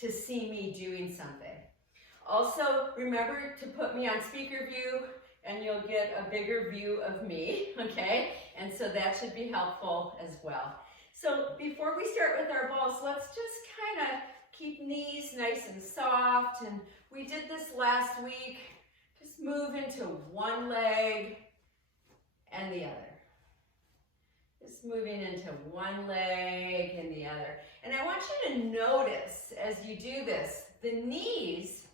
to see me doing something. Also, remember to put me on speaker view and you'll get a bigger view of me, okay? And so that should be helpful as well. So before we start with our balls, let's just kind of keep knees nice and soft. And we did this last week. Just move into one leg and the other. Just moving into one leg and the other. And I want you to notice as you do this, the knees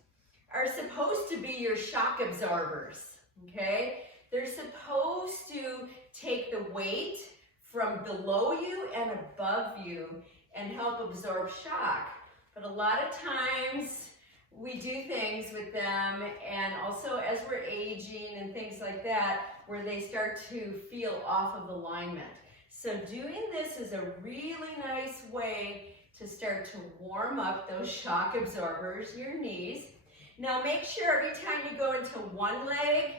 are supposed to be your shock absorbers, okay? They're supposed to take the weight from below you and above you and help absorb shock. But a lot of times we do things with them, and also as we're aging and things like that, where they start to feel off of alignment. So doing this is a really nice way to start to warm up those shock absorbers, your knees. Now make sure every time you go into one leg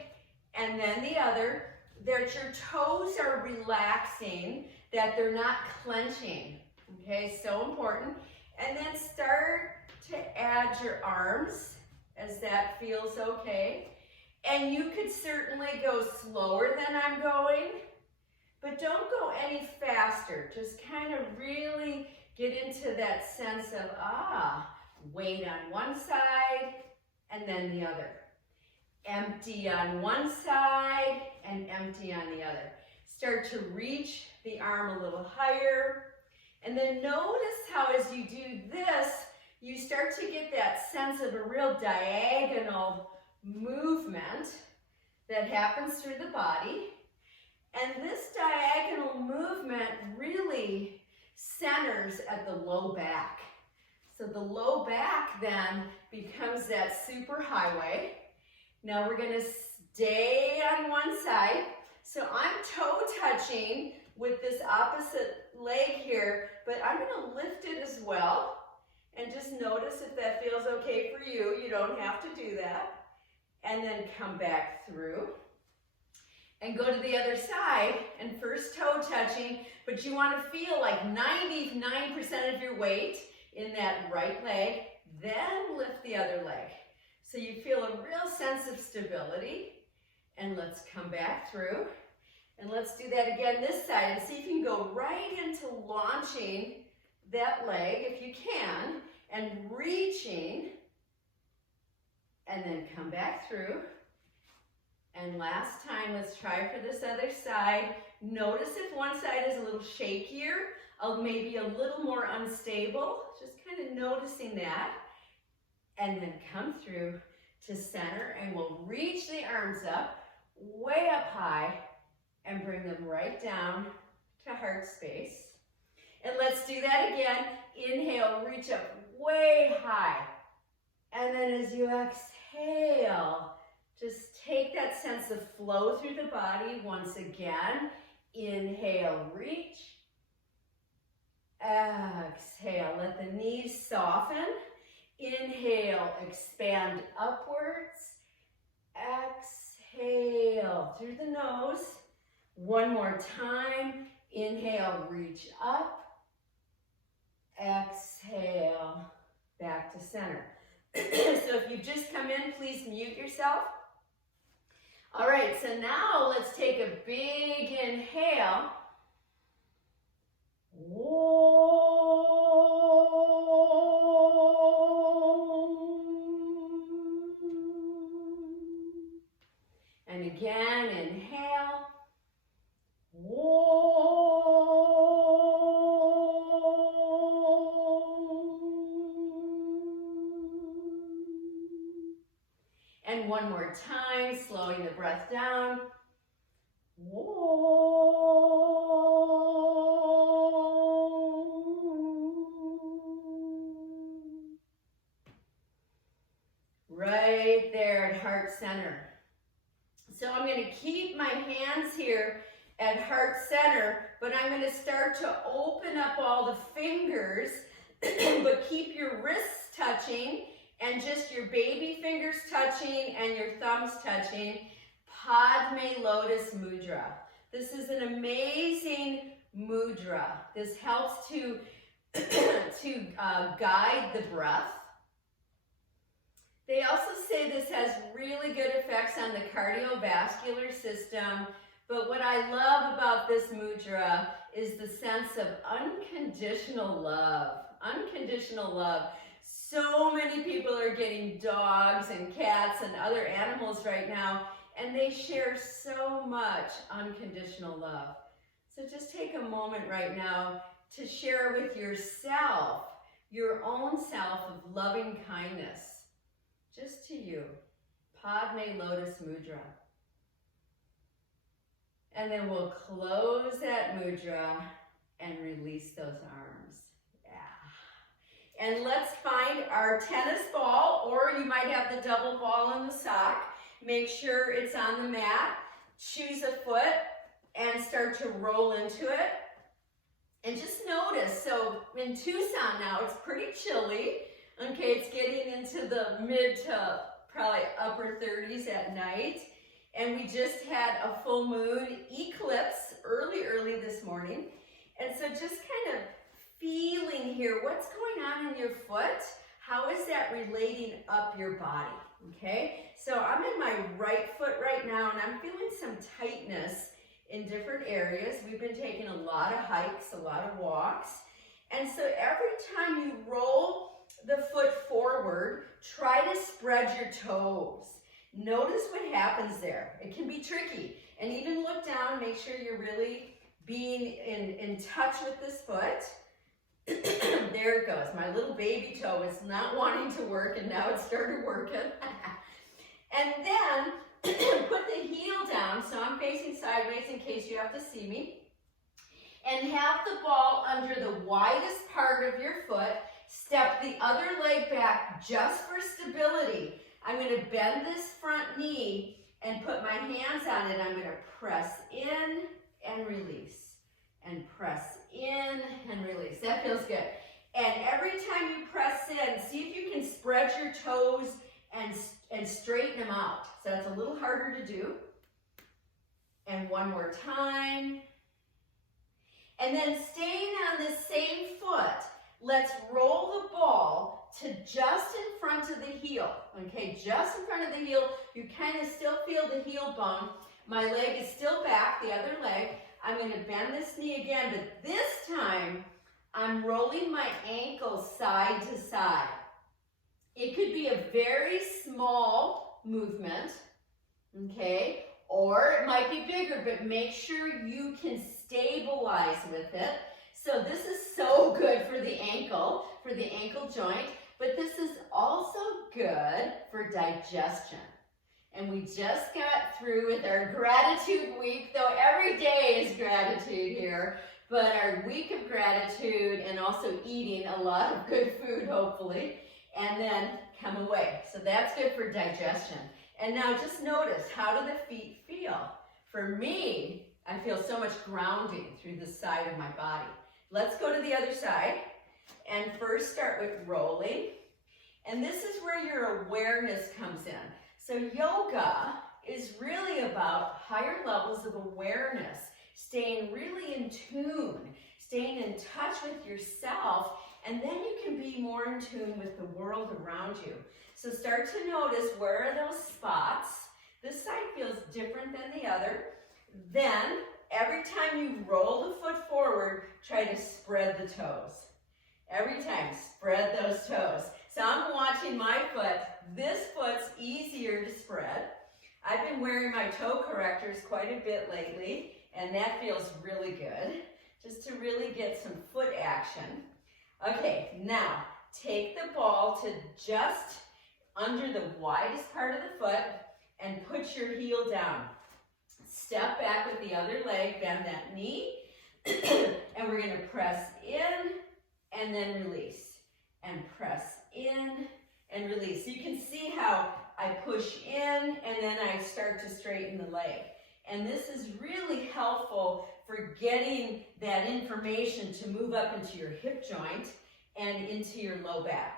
and then the other, that your toes are relaxing, that they're not clenching, okay, so important. And then start to add your arms as that feels okay. And you could certainly go slower than I'm going, but don't go any faster. Just kind of really get into that sense of, weight on one side and then the other. Empty on one side and empty on the other. Start to reach the arm a little higher. And then notice how as you do this, you start to get that sense of a real diagonal movement that happens through the body. And this diagonal movement really centers at the low back. So the low back then becomes that super highway. Now we're gonna stay on one side. So I'm toe touching with this opposite leg here, but I'm gonna lift it as well. And just notice if that feels okay for you. You don't have to do that. And then come back through. And go to the other side, and first toe touching, but you want to feel like 99% of your weight in that right leg, then lift the other leg. So you feel a real sense of stability. And let's come back through. And let's do that again this side, and see if you can go right into launching that leg, if you can, and reaching, and then come back through. And last time, let's try for this other side. Notice if one side is a little shakier, maybe a little more unstable, just kind of noticing that. And then come through to center, and we'll reach the arms up, way up high, and bring them right down to heart space. And let's do that again. Inhale, reach up way high. And then as you exhale, just take that sense of flow through the body once again. Inhale, reach. Exhale, let the knees soften. Inhale, expand upwards. Exhale through the nose. One more time. Inhale, reach up. Exhale, back to center. So if you've just come in, please mute yourself. All right, so now let's take a big inhale. And again, inhale. And one more time, slowing the breath down. Right there at heart center. So I'm going to keep my hands here at heart center, but I'm going to start to open up all the fingers, but keep your wrists touching and just your baby fingers touching and your thumbs touching. Padme Lotus Mudra. This is an amazing mudra. This helps to to guide the breath. They also say this has really good effects on the cardiovascular system, but what I love about this mudra is the sense of unconditional love. Unconditional love. So many people are getting dogs and cats and other animals right now, and they share so much unconditional love. So just take a moment right now to share with yourself, your own self of loving kindness. Just to you. Padme Lotus Mudra. And then we'll close that mudra and release those arms. Yeah. And let's find our tennis ball, or you might have the double ball in the sock. Make sure it's on the mat. Choose a foot and start to roll into it. And just notice, so in Tucson now, it's pretty chilly. Okay, it's getting into the mid to probably upper 30s at night. And we just had a full moon eclipse early this morning. And so just kind of feeling here, what's going on in your foot? How is that relating up your body? Okay, so I'm in my right foot right now, and I'm feeling some tightness in different areas. We've been taking a lot of hikes, a lot of walks. And so every time you roll the foot forward, try to spread your toes. Notice what happens there. It can be tricky. And even look down, make sure you're really being in touch with this foot. There it goes. My little baby toe is not wanting to work, and now it started working. And then put the heel down, so I'm facing sideways in case you have to see me. And have the ball under the widest part of your foot. Step the other leg back just for stability. I'm going to bend this front knee and put my hands on it. I'm going to press in and release. And press in and release. That feels good. And every time you press in, see if you can spread your toes and straighten them out. So that's a little harder to do. And one more time. And then staying on the same foot, let's roll the ball to just in front of the heel. Okay, just in front of the heel. You kind of still feel the heel bone. My leg is still back, the other leg. I'm going to bend this knee again, but this time I'm rolling my ankle side to side. It could be a very small movement, okay, or it might be bigger, but make sure you can stabilize with it. So this is so good for the ankle joint, but this is also good for digestion. And we just got through with our gratitude week, though every day is gratitude here, but our week of gratitude and also eating a lot of good food, hopefully, and then come away. So that's good for digestion. And now just notice, how do the feet feel? For me, I feel so much grounding through the side of my body. Let's go to the other side. And first start with rolling. And this is where your awareness comes in. So yoga is really about higher levels of awareness, staying really in tune, staying in touch with yourself, and then you can be more in tune with the world around you. So start to notice, where are those spots? This side feels different than the other. Then, every time you roll the foot forward, try to spread the toes. Every time, spread those toes. So I'm watching my foot. This foot's easier to spread. I've been wearing my toe correctors quite a bit lately, and that feels really good, just to really get some foot action. Okay, now take the ball to just under the widest part of the foot and put your heel down. Step back with the other leg, bend that knee, and we're going to press in and then release. And press in and release. So you can see how I push in and then I start to straighten the leg. And this is really helpful for getting that information to move up into your hip joint and into your low back.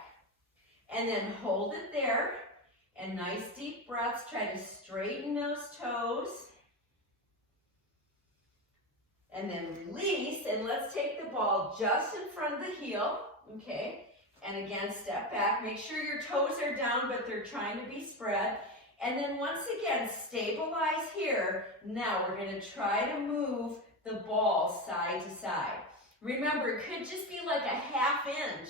And then hold it there, and nice deep breaths. Try to straighten those toes. and then release, and let's take the ball just in front of the heel, okay? And again, step back. Make sure your toes are down, but they're trying to be spread. And then once again, stabilize here. Now we're going to try to move the ball side to side. Remember, it could just be like a ½ inch.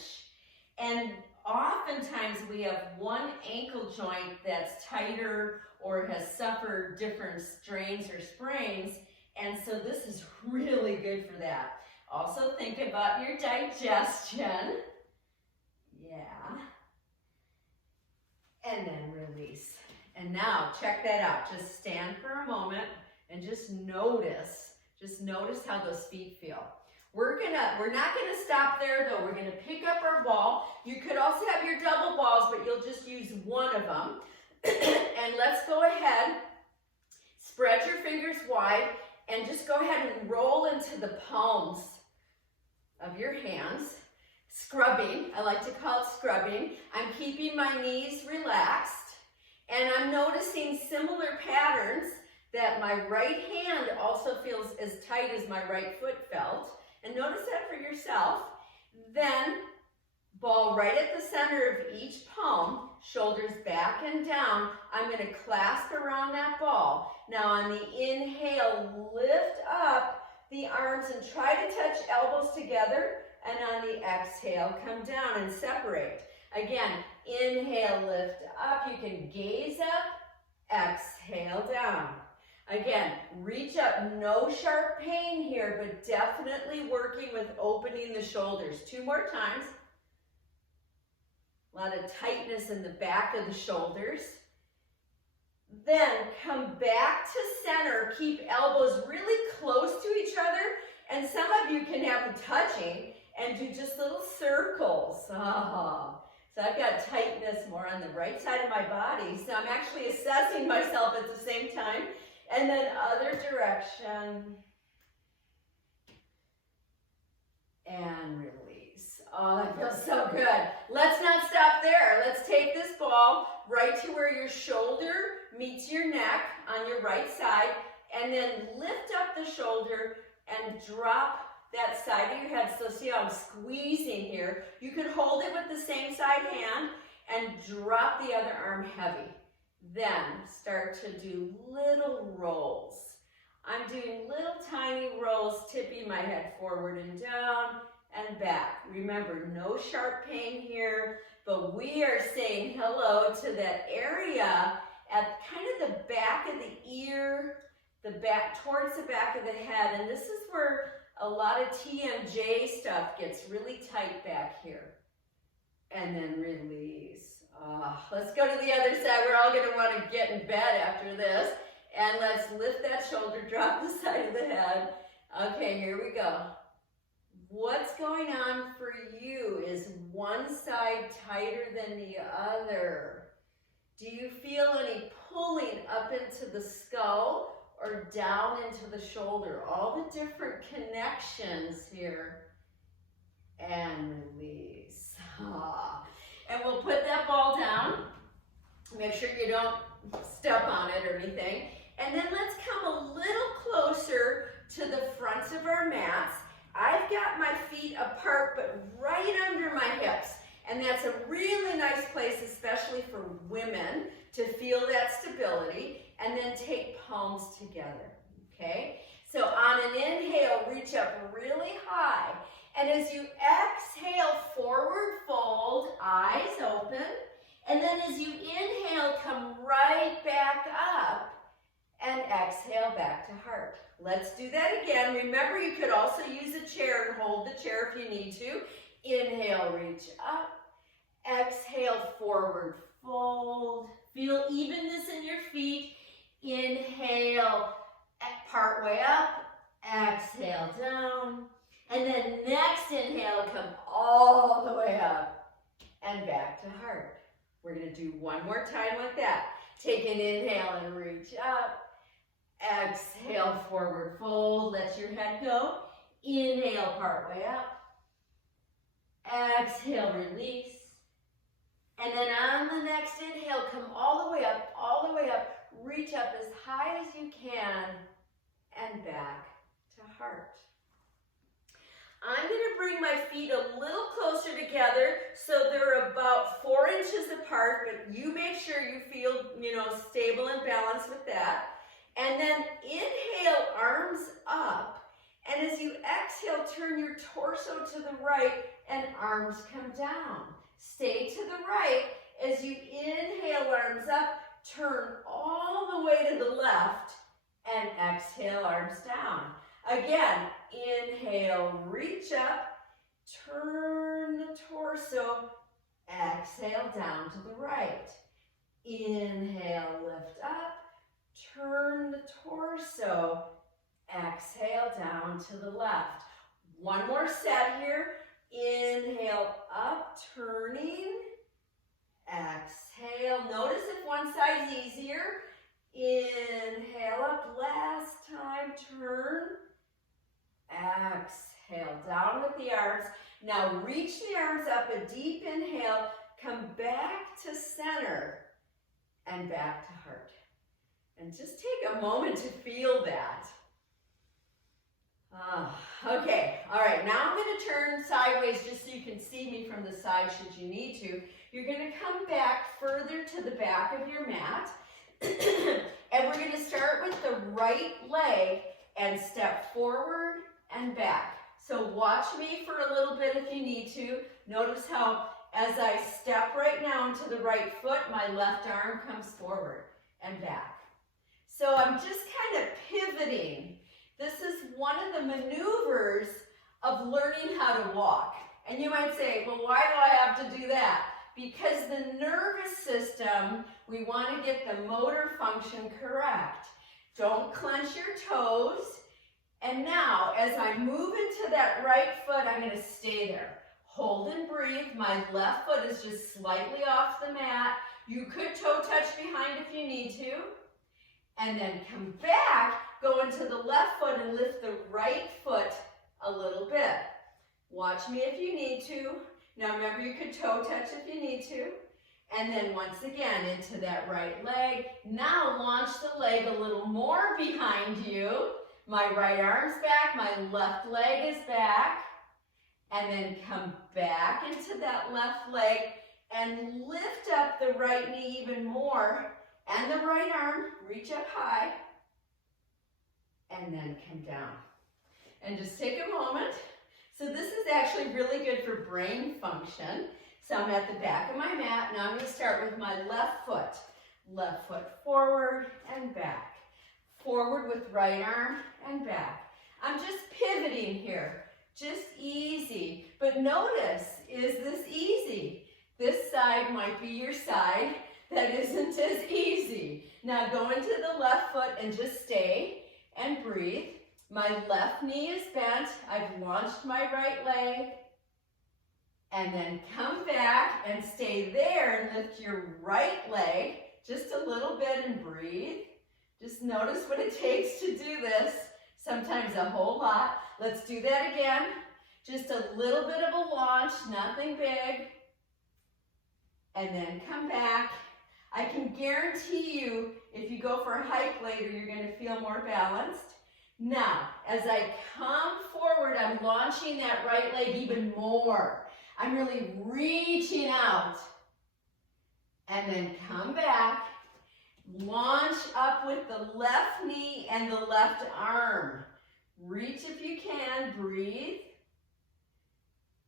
And oftentimes we have one ankle joint that's tighter or has suffered different strains or sprains. And so this is really good for that. Also think about your digestion. Yeah. And then release. And now check that out. Just stand for a moment and just notice how those feet feel. We're not gonna stop there though. We're gonna pick up our ball. You could also have your double balls, but you'll just use one of them. And let's go ahead, spread your fingers wide, and just go ahead and roll into the palms of your hands. Scrubbing, I like to call it scrubbing. I'm keeping my knees relaxed, and I'm noticing similar patterns that my right hand also feels as tight as my right foot felt. And notice that for yourself. Then, ball right at the center of each palm, shoulders back and down. I'm going to clasp around that ball. Now on the inhale, lift up the arms and try to touch elbows together. And on the exhale, come down and separate. Again, inhale, lift up. You can gaze up, exhale down. Again, reach up, no sharp pain here, but definitely working with opening the shoulders. 2 more times. A lot of tightness in the back of the shoulders. Then come back to center. Keep elbows really close to each other. And some of you can have them touching and do just little circles. Oh. So I've got tightness more on the right side of my body. So I'm actually assessing myself at the same time. And then other direction. And release. Oh, that feels so good. Let's not stop there. Let's take this ball right to where your shoulder meets your neck on your right side. And then lift up the shoulder and drop that side of your head. So see how I'm squeezing here. You could hold it with the same side hand and drop the other arm heavy. Then start to do little rolls. I'm doing little tiny rolls, tipping my head forward and down and back. Remember, no sharp pain here, but we are saying hello to that area at kind of the back of the ear, the back towards the back of the head. And this is where a lot of TMJ stuff gets really tight back here. And then release. Let's go to the other side. We're all going to want to get in bed after this. And let's lift that shoulder, drop the side of the head. Okay, here we go. What's going on for you? Is one side tighter than the other? Do you feel any pulling up into the skull or down into the shoulder? All the different connections here. And release. And we'll put that ball down. Make sure you don't step on it or anything. And then let's come a little closer to the fronts of our mats. I've got my feet apart, but right under my hips. And that's a really nice place, especially for women, to feel that stability. And then take palms together, okay? So on an inhale, reach up really high. And as you exhale, forward fold, eyes open. And then as you inhale, come right back up and exhale back to heart. Let's do that again. Remember, you could also use a chair and hold the chair if you need to. Inhale, reach up. Exhale, forward fold. Feel evenness in your feet. Inhale, part way up. Exhale, down. And then next inhale, come all the way up and back to heart. We're going to do one more time like that. Take an inhale and reach up. Exhale, forward fold. Let your head go. Inhale, part way up. Exhale, release. And then on the next inhale, come all the way up, all the way up. Reach up as high as you can and back to heart. I'm going to bring my feet a little closer together so they're about 4 inches apart, but you make sure you feel, stable and balanced with that. And then inhale, arms up. And as you exhale, turn your torso to the right and arms come down. Stay to the right. As you inhale, arms up, turn all the way to the left and exhale, arms down. Again, inhale, reach up, turn the torso, exhale down to the right. Inhale, lift up, turn the torso, exhale down to the left. One more set here. Inhale, up, turning, exhale. Notice if one side's easier. Inhale up, last time, turn, exhale, down with the arms. Now reach the arms up, a deep inhale, come back to center and back to heart. And just take a moment to feel that. Okay, all right, now I'm going to turn sideways just so you can see me from the side should you need to. You're going to come back further to the back of your mat. And we're going to start with the right leg and step forward and back. So watch me for a little bit if you need to. Notice how as I step right now into the right foot, my left arm comes forward and back. So I'm just kind of pivoting. This is one of the maneuvers of learning how to walk. And you might say, well, why do I have to do that? Because the nervous system, we want to get the motor function correct. Don't clench your toes. And now, as I move into that right foot, I'm going to stay there. Hold and breathe. My left foot is just slightly off the mat. You could toe touch behind if you need to. And then come back, go into the left foot and lift the right foot a little bit. Watch me if you need to. Now remember, you could toe touch if you need to. And then once again, into that right leg. Now launch the leg a little more behind you. My right arm's back, my left leg is back. And then come back into that left leg and lift up the right knee even more. And the right arm, reach up high. And then come down. And just take a moment. So this is actually really good for brain function. So I'm at the back of my mat. Now I'm going to start with my left foot. Left foot forward and back. Forward with right arm and back. I'm just pivoting here. Just easy. But notice, is this easy? This side might be your side that isn't as easy. Now go into the left foot and just stay and breathe. My left knee is bent. I've launched my right leg. And then come back and stay there and lift your right leg just a little bit and breathe. Just notice what it takes to do this. Sometimes a whole lot. Let's do that again. Just a little bit of a launch, nothing big. And then come back. I can guarantee you, if you go for a hike later, you're going to feel more balanced. Now, as I come forward, I'm launching that right leg even more. I'm really reaching out. And then come back. Launch up with the left knee and the left arm. Reach if you can, breathe.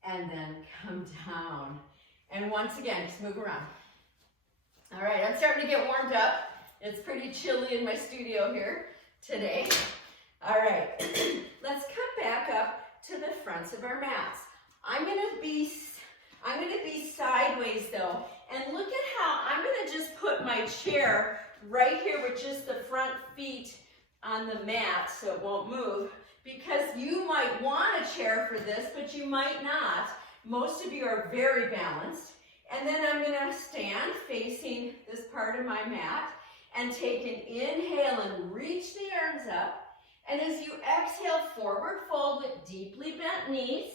And then come down. And once again, just move around. All right, I'm starting to get warmed up. It's pretty chilly in my studio here today. All right, let's come back up to the fronts of our mats. I'm gonna be sideways though, and look at how I'm gonna just put my chair right here with just the front feet on the mat so it won't move, because you might want a chair for this, but you might not. Most of you are very balanced. And then I'm gonna stand facing this part of my mat and take an inhale and reach the arms up. And as you exhale, forward fold with deeply bent knees.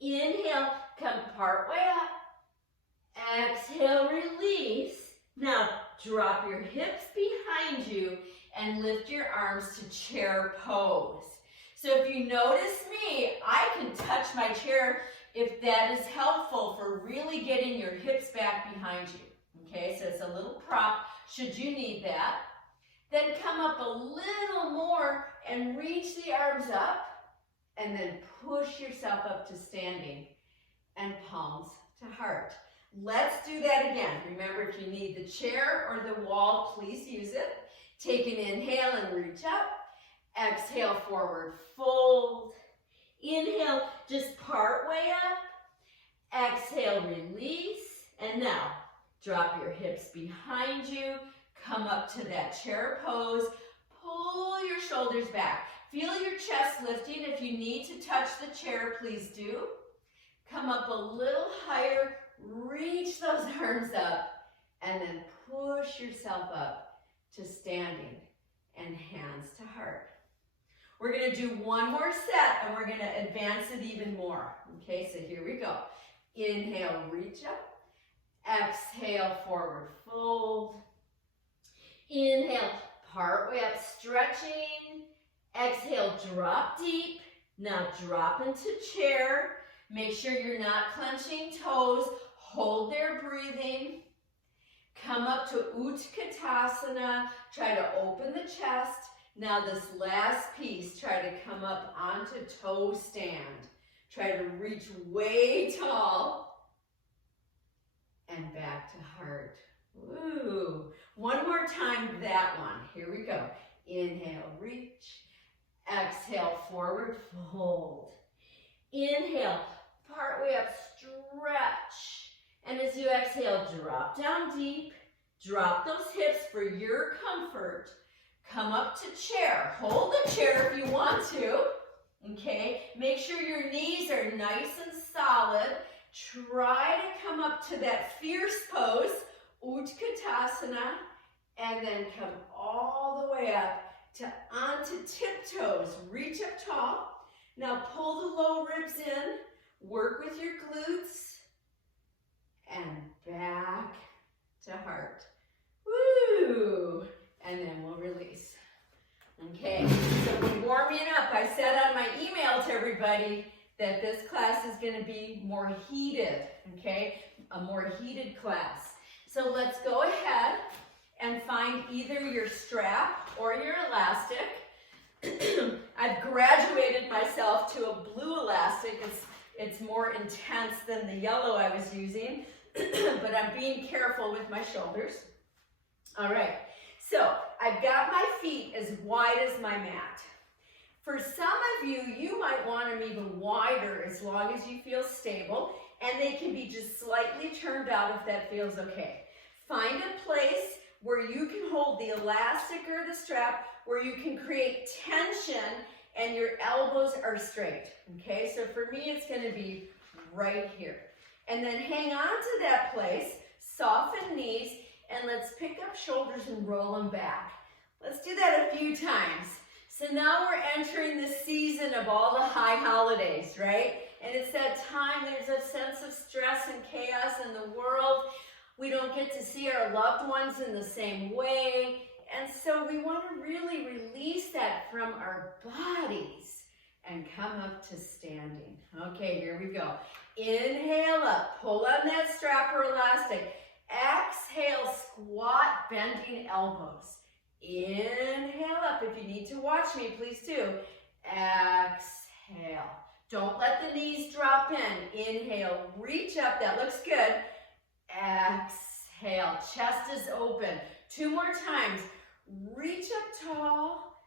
Inhale, come part way up. Exhale, release. Now, drop your hips behind you and lift your arms to chair pose. So if you notice me, I can touch my chair if that is helpful for really getting your hips back behind you. Okay, so it's a little prop should you need that. Then come up a little more and reach the arms up and then push yourself up to standing and palms to heart. Let's do that again. Remember, if you need the chair or the wall, please use it. Take an inhale and reach up. Exhale, forward fold. Inhale, just part way up. Exhale, release. And now, drop your hips behind you. Come up to that chair pose. Pull your shoulders back. Feel your chest lifting. If you need to touch the chair, please do. Come up a little higher. Reach those arms up. And then push yourself up to standing and hands to heart. We're going to do one more set and we're going to advance it even more. Okay, so here we go. Inhale, reach up. Exhale, forward fold. Inhale, part way up, stretching. Exhale, drop deep. Now drop into chair. Make sure you're not clenching toes. Hold there, breathing. Come up to Utkatasana. Try to open the chest. Now this last piece, try to come up onto toe stand. Try to reach way tall and back to heart. Woo. One more time, that one. Here we go. Inhale, reach. Exhale, forward fold. Inhale, part way up, stretch. And as you exhale, drop down deep. Drop those hips for your comfort. Come up to chair. Hold the chair if you want to. Okay, make sure your knees are nice and solid. Try to come up to that fierce pose, Utkatasana, and then come all the way up to onto tiptoes. Reach up tall. Now pull the low ribs in. Work with your glutes. And back to heart. Woo! And then we'll release. Okay, so we're warming up. I said on my email to everybody that this class is going to be more heated, okay? A more heated class. So let's go ahead and find either your strap or your elastic. I've graduated myself to a blue elastic. It's more intense than the yellow I was using, but I'm being careful with my shoulders. All right, so I've got my feet as wide as my mat. For some of you, you might want them even wider as long as you feel stable, and they can be just slightly turned out if that feels okay. Find a place where you can hold the elastic or the strap, where you can create tension and your elbows are straight, okay? So for me, it's gonna be right here. And then hang on to that place, soften knees, and let's pick up shoulders and roll them back. Let's do that a few times. So now we're entering the season of all the high holidays, right? And it's that time, there's a sense of stress and chaos in the world. We don't get to see our loved ones in the same way. And so we want to really release that from our bodies and come up to standing. Okay, here we go. Inhale up, pull on that strap or elastic. Exhale, squat, bending elbows. Inhale up. If you need to watch me, please do. Exhale. Don't let the knees drop in. Inhale, reach up. That looks good. Exhale, chest is open. 2 more times. Reach up tall.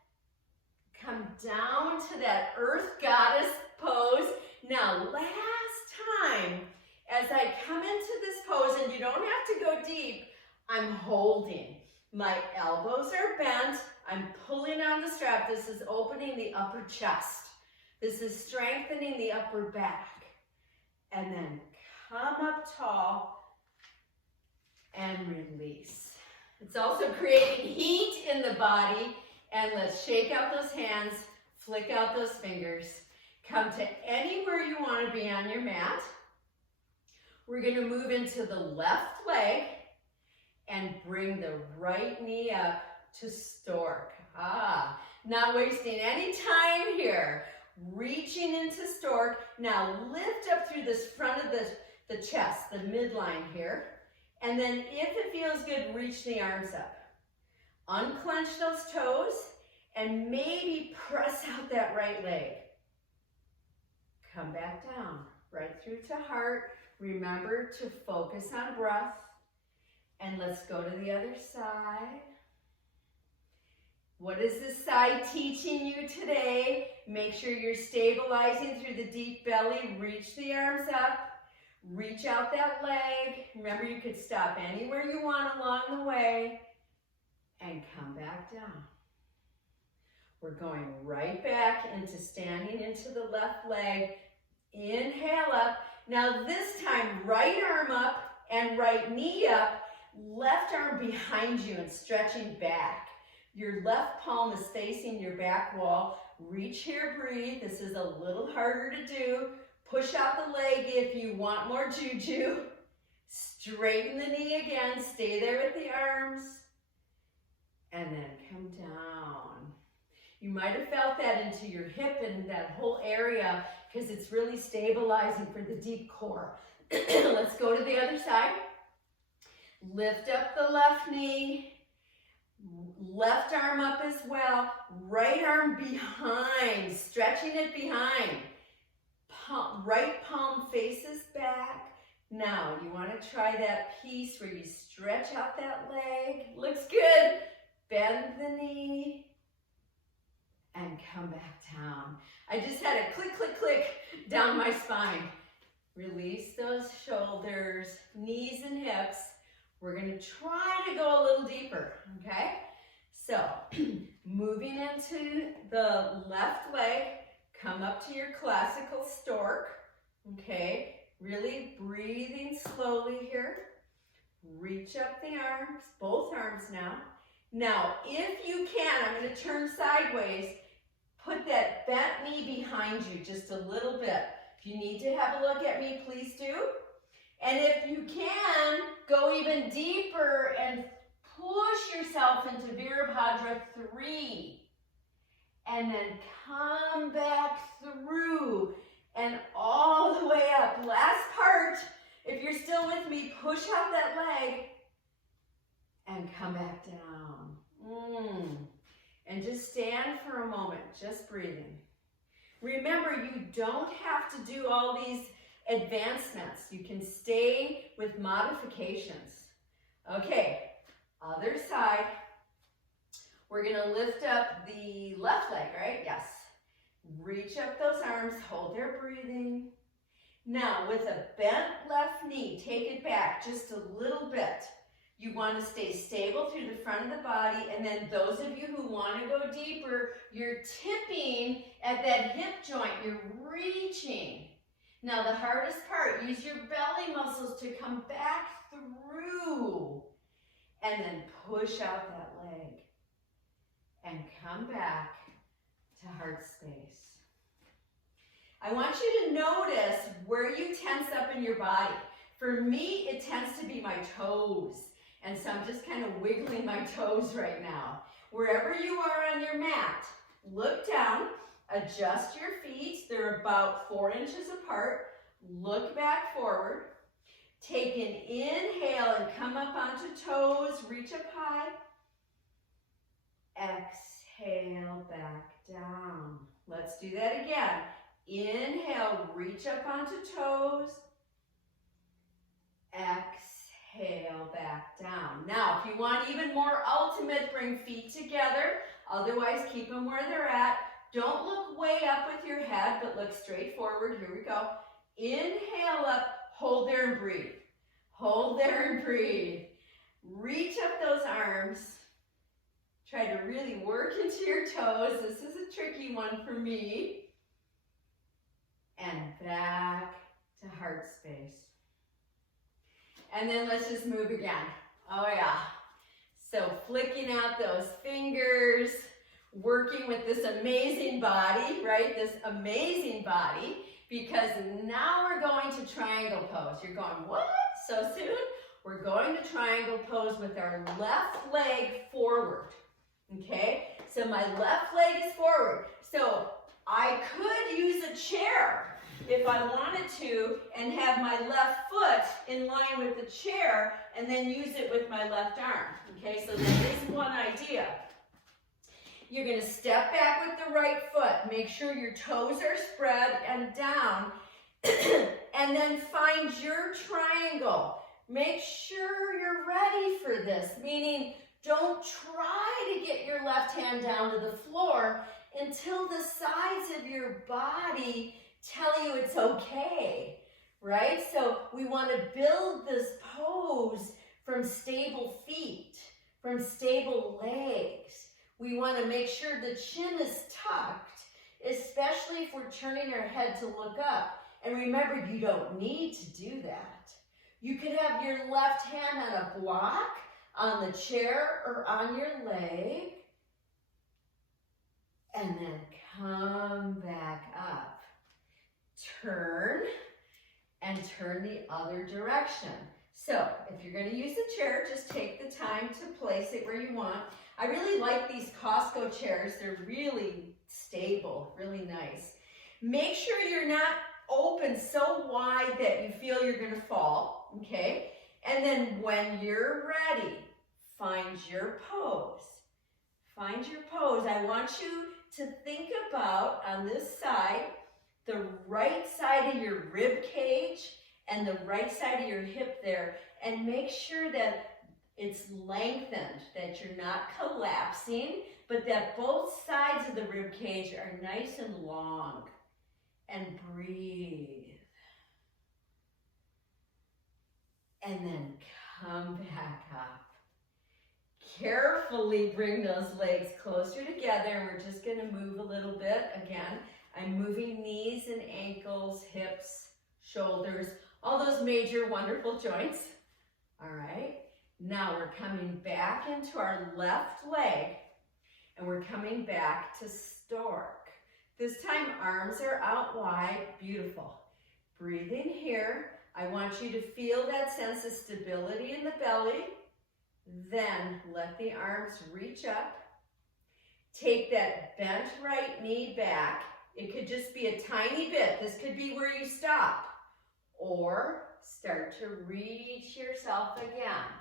Come down to that earth goddess pose. Now, last time, as I come into this pose, and you don't have to go deep, I'm holding. My elbows are bent. I'm pulling on the strap. This is opening the upper chest. This is strengthening the upper back. And then come up tall and release. It's also creating heat in the body. And let's shake out those hands, flick out those fingers. Come to anywhere you want to be on your mat. We're going to move into the left leg and bring the right knee up to stork. Aha. Not wasting any time here. Reaching into stork. Now lift up through this front of the chest, the midline here. And then if it feels good, reach the arms up. Unclench those toes and maybe press out that right leg. Come back down, right through to heart. Remember to focus on breath. And let's go to the other side. What is this side teaching you today? Make sure you're stabilizing through the deep belly. Reach the arms up. Reach out that leg. Remember, you could stop anywhere you want along the way. And come back down. We're going right back into standing into the left leg. Inhale up. Now this time, right arm up and right knee up. Left arm behind you and stretching back. Your left palm is facing your back wall. Reach here, breathe. This is a little harder to do. Push out the leg if you want more juju. Straighten the knee again. Stay there with the arms. And then come down. You might have felt that into your hip and that whole area because it's really stabilizing for the deep core. Let's go to the other side. Lift up the left knee. Left arm up as well. Right arm behind. Stretching it behind. Right palm faces back. Now, you want to try that piece where you stretch out that leg. Looks good. Bend the knee. And come back down. I just had a click, click, click down my spine. Release those shoulders, knees and hips. We're going to try to go a little deeper, okay? So, moving into the left leg, come up to your classical stork, okay? Really breathing slowly here. Reach up the arms, both arms now. Now, if you can, I'm going to turn sideways. Put that bent knee behind you just a little bit. If you need to have a look at me, please do. And if you can, go even deeper and push yourself into Virabhadra 3. And then come back through and all the way up. Last part, if you're still with me, push out that leg and come back down. And just stand for a moment, just breathing. Remember, you don't have to do all these advancements. You can stay with modifications. Okay, other side. We're gonna lift up the left leg, right? Yes. Reach up those arms, hold there breathing. Now, with a bent left knee, take it back just a little bit. You want to stay stable through the front of the body, and then those of you who want to go deeper, you're tipping at that hip joint, you're reaching. Now the hardest part, use your belly muscles to come back through, and then push out that leg, and come back to heart space. I want you to notice where you tense up in your body. For me, it tends to be my toes. And so I'm just kind of wiggling my toes right now. Wherever you are on your mat, look down, adjust your feet. They're about 4 inches apart. Look back forward. Take an inhale and come up onto toes. Reach up high. Exhale, back down. Let's do that again. Inhale, reach up onto toes. Exhale, back down. Now, if you want even more ultimate, bring feet together. Otherwise, keep them where they're at. Don't look way up with your head, but look straight forward. Here we go. Inhale up, hold there and breathe. Hold there and breathe. Reach up those arms. Try to really work into your toes. This is a tricky one for me. And back to heart space. And then let's just move again. Oh yeah. So flicking out those fingers, working with this amazing body, right? This amazing body, because now we're going to triangle pose. You're going, what? So soon? We're going to triangle pose with our left leg forward. okay? So my left leg is forward. So I could use a chair if I wanted to and have my left foot in line with the chair and then use it with my left arm, okay? So that is one idea. You're going to step back with the right foot. Make sure your toes are spread and down. And then find your triangle. Make sure you're ready for this, meaning don't try to get your left hand down to the floor until the sides of your body tell you it's okay, right? So we want to build this pose from stable feet, from stable legs. We want to make sure the chin is tucked, especially if we're turning our head to look up. And remember, you don't need to do that. You could have your left hand on a block, on the chair, or on your leg, and then come back up. Turn, and turn the other direction. So, if you're going to use the chair, just take the time to place it where you want. I really like these Costco chairs. They're really stable, really nice. Make sure you're not open so wide that you feel you're going to fall, okay? And then when you're ready, find your pose. Find your pose. I want you to think about, on this side, the right side of your rib cage and the right side of your hip there, and make sure that it's lengthened, that you're not collapsing, but that both sides of the rib cage are nice and long. And breathe. And then come back up. Carefully bring those legs closer together. We're just going to move a little bit. Again, I'm moving knees and ankles, hips, shoulders, all those major wonderful joints. All right. Now we're coming back into our left leg, and we're coming back to stork. This time, arms are out wide. Beautiful. Breathe in here. I want you to feel that sense of stability in the belly. Then let the arms reach up. Take that bent right knee back. It could just be a tiny bit. This could be where you stop. Or start to reach yourself again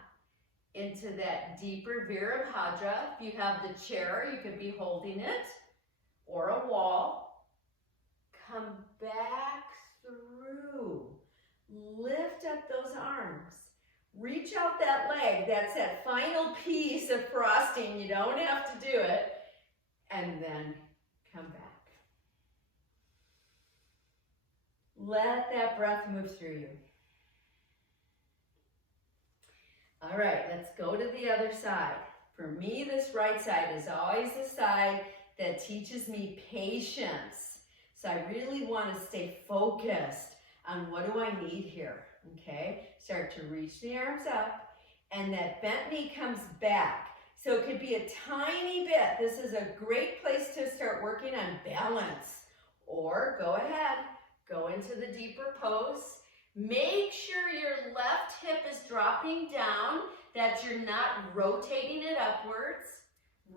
into that deeper Virabhadra. If you have the chair, you could be holding it, or a wall. Come back through. Lift up those arms. Reach out that leg. That's that final piece of frosting. You don't have to do it. And then come back. Let that breath move through you. All right, let's go to the other side. For me, this right side is always the side that teaches me patience. So I really want to stay focused on what do I need here, okay? Start to reach the arms up, and that bent knee comes back. So it could be a tiny bit. This is a great place to start working on balance. Or go ahead, go into the deeper pose. Make sure your left hip is dropping down, that you're not rotating it upwards.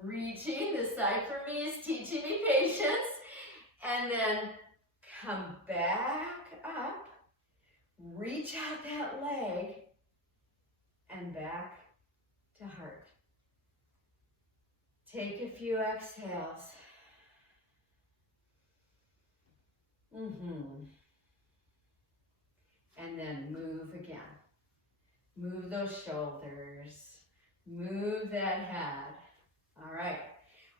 Reaching, this side for me is teaching me patience. And then come back up, reach out that leg, and back to heart. Take a few exhales. And then move again. Move those shoulders. Move that head. All right.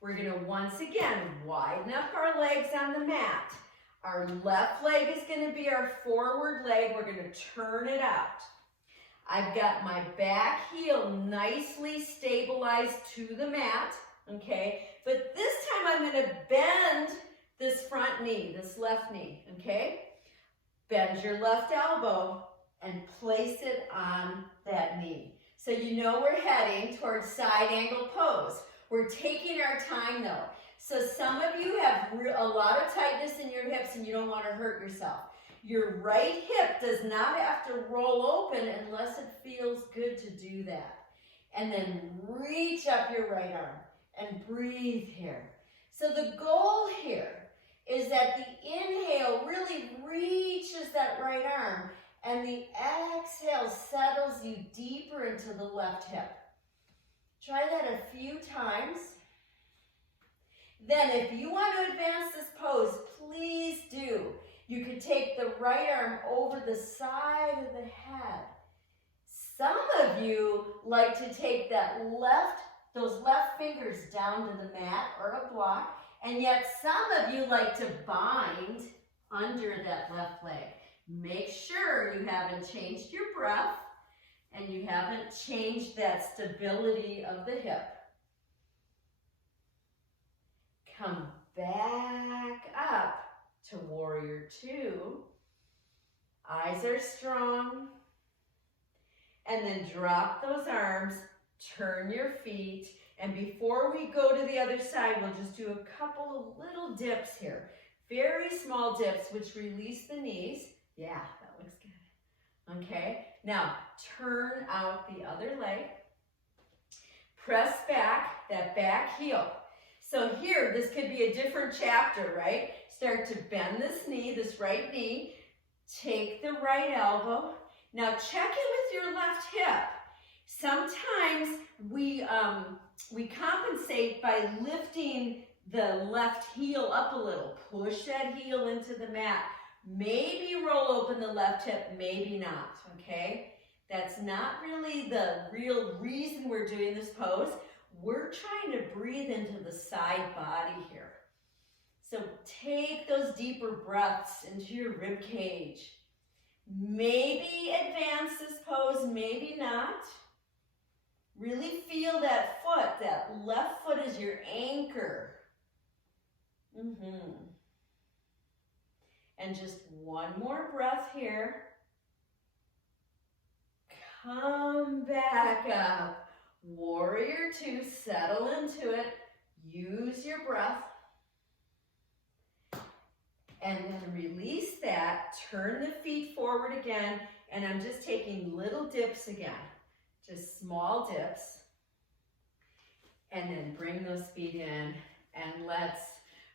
We're going to once again widen up our legs on the mat. Our left leg is going to be our forward leg. We're going to turn it out. I've got my back heel nicely stabilized to the mat, okay? But this time I'm going to bend this front knee, this left knee, okay? Bend your left elbow and place it on that knee. So you know we're heading towards side angle pose. We're taking our time though. So some of you have a lot of tightness in your hips and you don't want to hurt yourself. Your right hip does not have to roll open unless it feels good to do that. And then reach up your right arm. and breathe here. So the goal here is that the inhale really reaches that right arm and the exhale settles you deeper into the left hip. Try that a few times. Then if you want to advance this pose, please do. You could take the right arm over the side of the head. Some of you like to take those left fingers down to the mat or a block, and yet some of you like to bind under that left leg. Make sure you haven't changed your breath and you haven't changed that stability of the hip. Come back up to warrior two. Eyes are strong. And then drop those arms, turn your feet, and before we go to the other side, we'll just do a couple of little dips here. Very small dips, which release the knees. Yeah, that looks good. Okay, now turn out the other leg. Press back, that back heel. So here, this could be a different chapter, right? Start to bend this knee, this right knee. Take the right elbow. Now check in with your left hip. Sometimes we compensate by lifting the left heel up a little. Push that heel into the mat. Maybe roll open the left hip, maybe not, okay? That's not really the real reason we're doing this pose. We're trying to breathe into the side body here. So take those deeper breaths into your rib cage. Maybe advance this pose, maybe not. Really feel that foot. That left foot is your anchor. And just one more breath here. Come back up. Warrior two, settle into it. Use your breath. And then release that, turn the feet forward again, and I'm just taking little dips again, just small dips. And then bring those feet in, and let's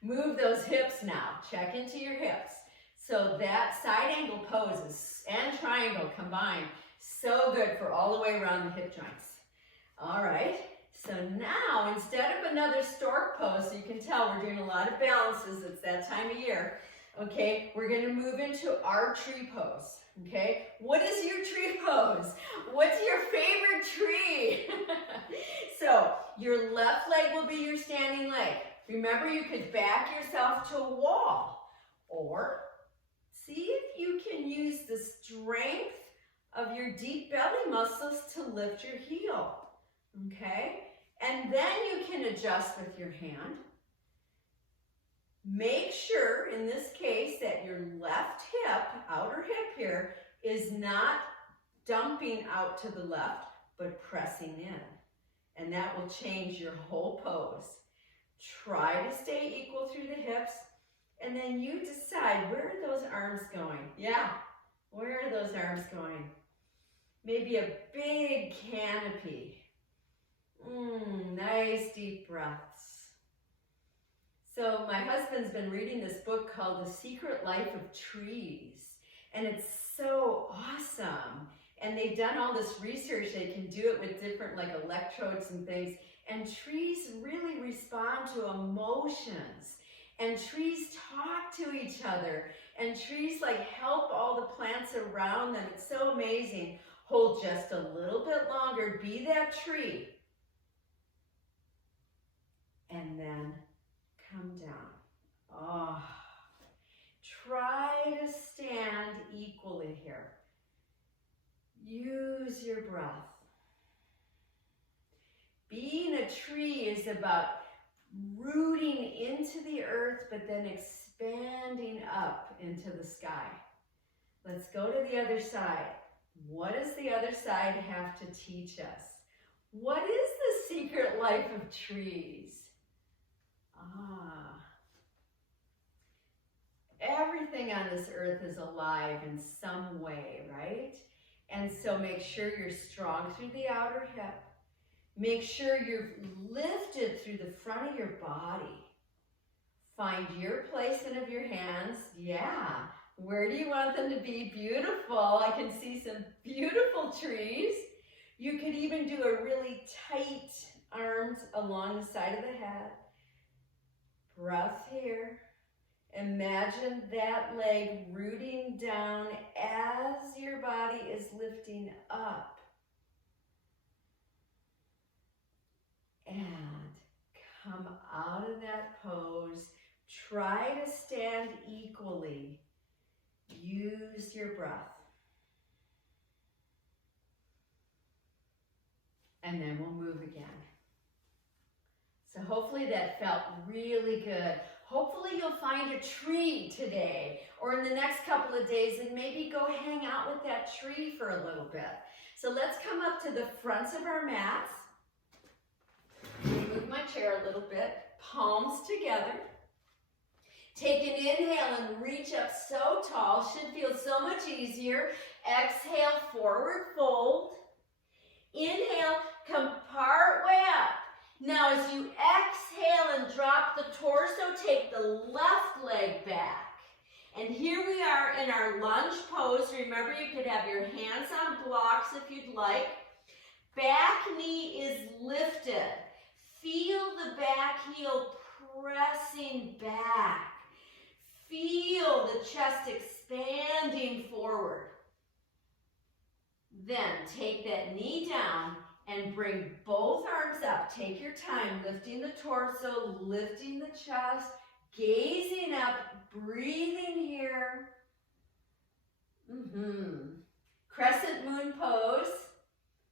move those hips now. Check into your hips. So that side angle pose and triangle combined, so good for all the way around the hip joints. All right, so now instead of another stork pose, so you can tell we're doing a lot of balances, it's that time of year. Okay, we're gonna move into our tree pose, okay? What is your tree pose? What's your favorite tree? So, your left leg will be your standing leg. Remember, you could back yourself to a wall, or see if you can use the strength of your deep belly muscles to lift your heel, okay? And then you can adjust with your hand. Make sure, in this case, that your left hip, outer hip here, is not dumping out to the left, but pressing in. And that will change your whole pose. Try to stay equal through the hips, and then you decide, where are those arms going? Yeah, where are those arms going? Maybe a big canopy. Nice deep breaths. So my husband's been reading this book called The Secret Life of Trees, and it's so awesome. And they've done all this research. They can do it with different like electrodes and things. And trees really respond to emotions. And trees talk to each other. And trees like help all the plants around them. It's so amazing. Hold just a little bit longer. Be that tree. And then come down. Try to stand equally here. Use your breath. Being a tree is about rooting into the earth, but then expanding up into the sky. Let's go to the other side. What does the other side have to teach us? What is the secret life of trees? Everything on this earth is alive in some way, right? And so make sure you're strong through the outer hip. Make sure you're lifted through the front of your body. Find your placement of your hands. Yeah. Where do you want them to be? Beautiful. I can see some beautiful trees. You could even do a really tight arms along the side of the head. Breath here. Imagine that leg rooting down as your body is lifting up. And come out of that pose. Try to stand equally. Use your breath. And then we'll move again. So hopefully that felt really good. Hopefully you'll find a tree today or in the next couple of days and maybe go hang out with that tree for a little bit. So let's come up to the fronts of our mats. Move my chair a little bit. Palms together. Take an inhale and reach up so tall. Should feel so much easier. Exhale, forward fold. Inhale, come part way up. Now as you exhale and drop the torso, take the left leg back. And here we are in our lunge pose. Remember, you could have your hands on blocks if you'd like. Back knee is lifted. Feel the back heel pressing back. Feel the chest expanding forward. Then take that knee down and bring both arms up. Take your time, lifting the torso, lifting the chest, gazing up, breathing here. Crescent moon pose.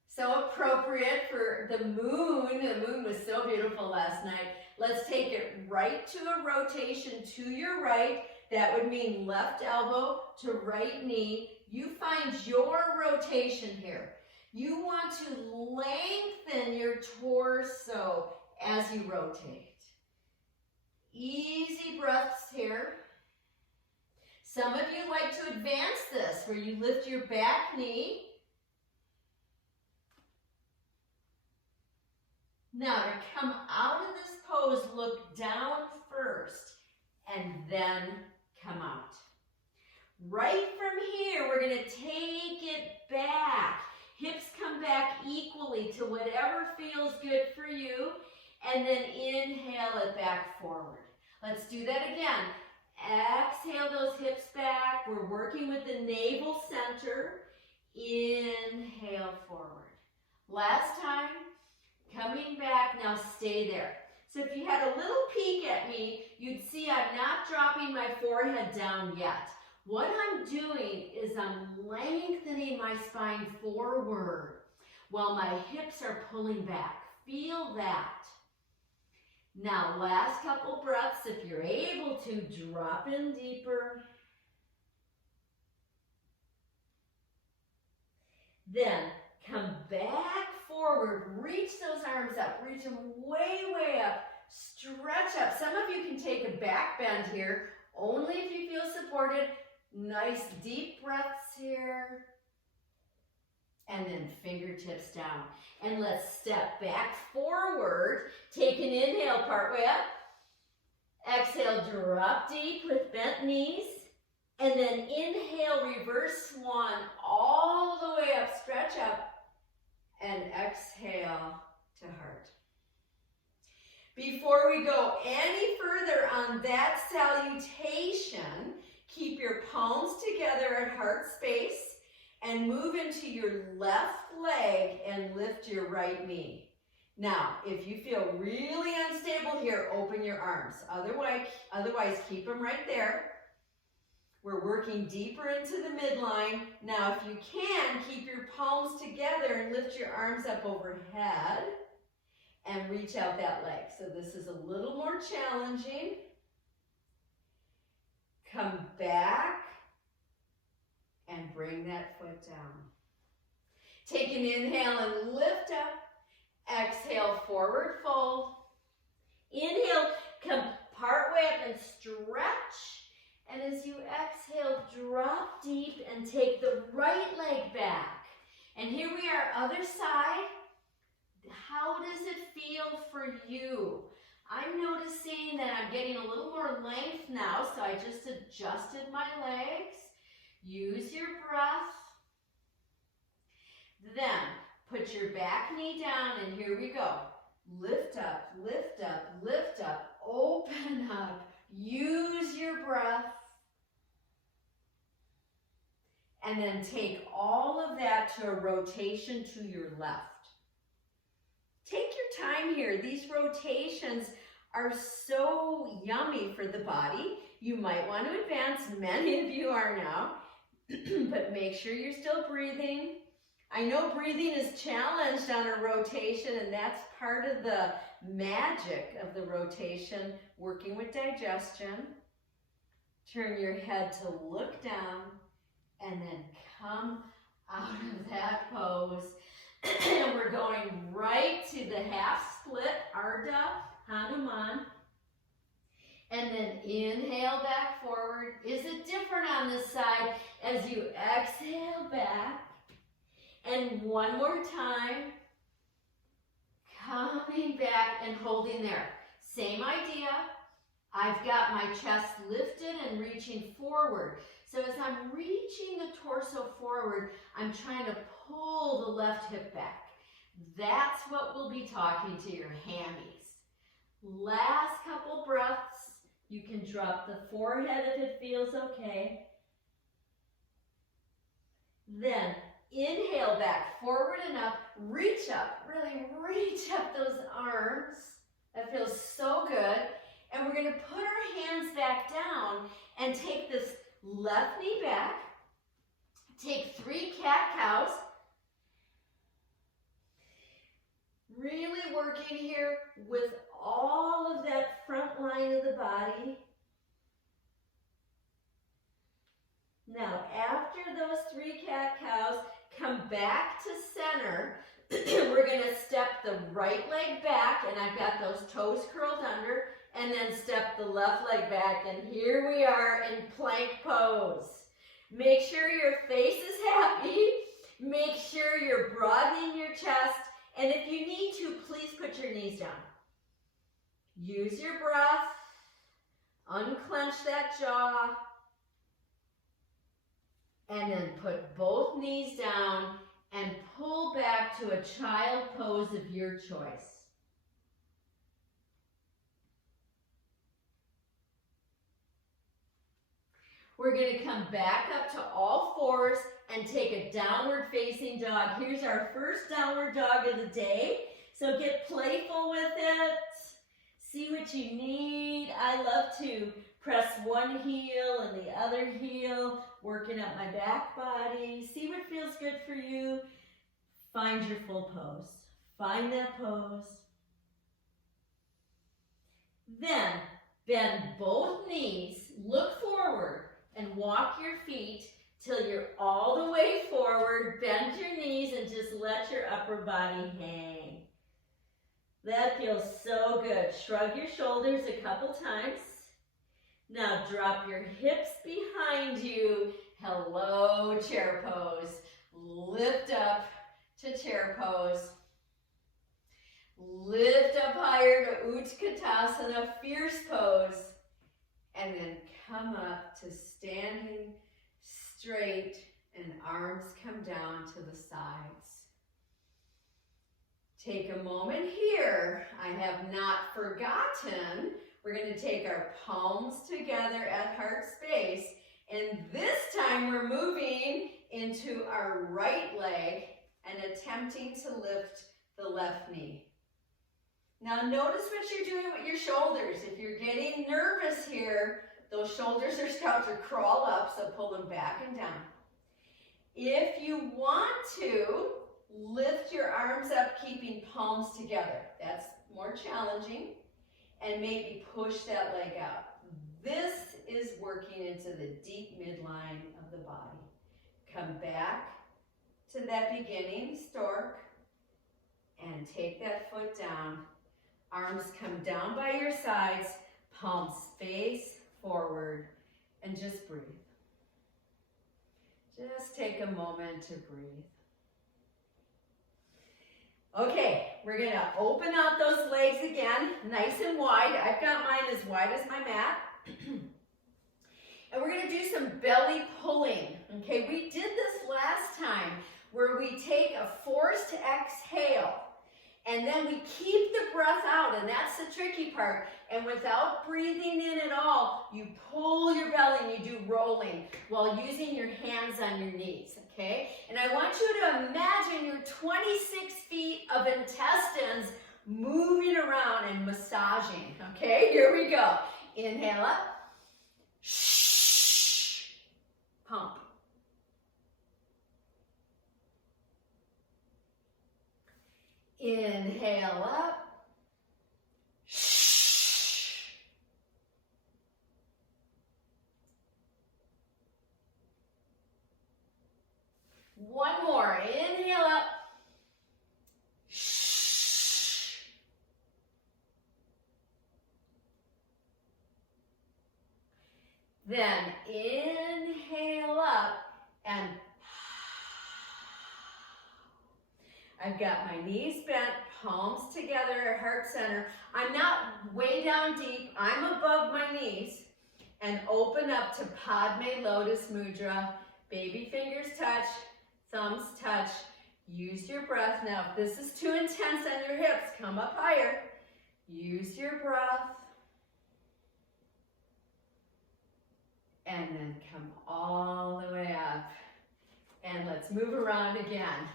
So appropriate for the moon. The moon was so beautiful last night. Let's take it right to a rotation to your right. That would mean left elbow to right knee. You find your rotation here. You want to lengthen your torso as you rotate. Easy breaths here. Some of you like to advance this, where you lift your back knee. Now to come out of this pose, look down first and then come out. Right from here, we're going to take it back. Hips come back equally to whatever feels good for you, and then inhale it back forward. Let's do that again. Exhale those hips back. We're working with the navel center. Inhale forward. Last time, coming back. Now stay there. So if you had a little peek at me, you'd see I'm not dropping my forehead down yet. What I'm doing is I'm lengthening my spine forward while my hips are pulling back. Feel that. Now, last couple breaths, if you're able to, drop in deeper. Then come back forward, reach those arms up, reach them way, way up, stretch up. Some of you can take a back bend here, only if you feel supported. Nice deep breaths here. And then fingertips down. And let's step back forward. Take an inhale partway up. Exhale, drop deep with bent knees. And then inhale, reverse swan all the way up, stretch up. And exhale to heart. Before we go any further on that salutation, keep your palms together at heart space and move into your left leg and lift your right knee. Now, if you feel really unstable here, open your arms. Otherwise, keep them right there. We're working deeper into the midline. Now, if you can, keep your palms together and lift your arms up overhead and reach out that leg. So this is a little more challenging. Come back and bring that foot down. Take an inhale and lift up. Exhale, forward fold. Inhale, come part way up and stretch. And as you exhale, drop deep and take the right leg back. And here we are, other side. How does it feel for you? I'm noticing that I'm getting a little more length now, so I just adjusted my legs. Use your breath. Then put your back knee down, and here we go. Lift up, lift up, lift up, open up. Use your breath. And then take all of that to a rotation to your left. Take your time here. These rotations are so yummy for the body. You might want to advance. Many of you are now. But make sure you're still breathing. I know breathing is challenged on a rotation, and that's part of the magic of the rotation, working with digestion. Turn your head to look down, and then come out of that pose. And we're going right to the half split, Ardha Hanuman. And then inhale back forward. Is it different on this side? As you exhale back. And one more time. Coming back and holding there. Same idea. I've got my chest lifted and reaching forward. So as I'm reaching the torso forward, I'm trying to pull the left hip back. That's what we'll be talking to your hammies. Last couple breaths. You can drop the forehead if it feels okay. Then inhale back, forward and up. Reach up, really reach up those arms. That feels so good. And we're going to put our hands back down and take this left knee back. Take 3 cat-cows. Really working here with all of that front line of the body. Now, after those 3 cat-cows, come back to center. We're going to step the right leg back, and I've got those toes curled under, and then step the left leg back, and here we are in plank pose. Make sure your face is happy. Make sure you're broadening your chest, and if you need to, please put your knees down. Use your breath. Unclench that jaw. And then put both knees down and pull back to a child pose of your choice. We're going to come back up to all fours and take a downward facing dog. Here's our first downward dog of the day. So get playful with it. See what you need. I love to press one heel and the other heel, working up my back body. See what feels good for you. Find your full pose. Find that pose. Then bend both knees, look forward, and walk your feet till you're all the way forward. Bend your knees and just let your upper body hang. That feels so good. Shrug your shoulders a couple times. Now drop your hips behind you. Hello, chair pose. Lift up to chair pose. Lift up higher to Utkatasana, fierce pose. And then come up to standing straight and arms come down to the sides. Take a moment here. I have not forgotten. We're going to take our palms together at heart space. And this time we're moving into our right leg and attempting to lift the left knee. Now notice what you're doing with your shoulders. If you're getting nervous here, those shoulders are starting to crawl up, so pull them back and down. If you want to, lift your arms up, keeping palms together. That's more challenging. And maybe push that leg out. This is working into the deep midline of the body. Come back to that beginning stork and take that foot down. Arms come down by your sides, palms face forward, and just breathe. Just take a moment to breathe. Okay, we're gonna open out those legs again, nice and wide. I've got mine as wide as my mat. And we're gonna do some belly pulling, okay? We did this last time where we take a forced exhale and then we keep the breath out, and that's the tricky part. And without breathing in at all, you pull your belly and you do rolling while using your hands on your knees, okay? And I want you to imagine your 26 feet of intestines moving around and massaging, okay? Here we go. Inhale up. Shh. Pump. Inhale up. Shh. One more. Inhale up. Shh. Then inhale up and I've got my knees bent, palms together at heart center. I'm not way down deep. I'm above my knees. And open up to Padme Lotus Mudra. Baby fingers touch, thumbs touch. Use your breath. Now, if this is too intense on your hips, come up higher. Use your breath. And then come all the way up. And let's move around again.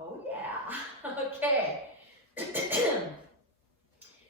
Oh yeah, okay.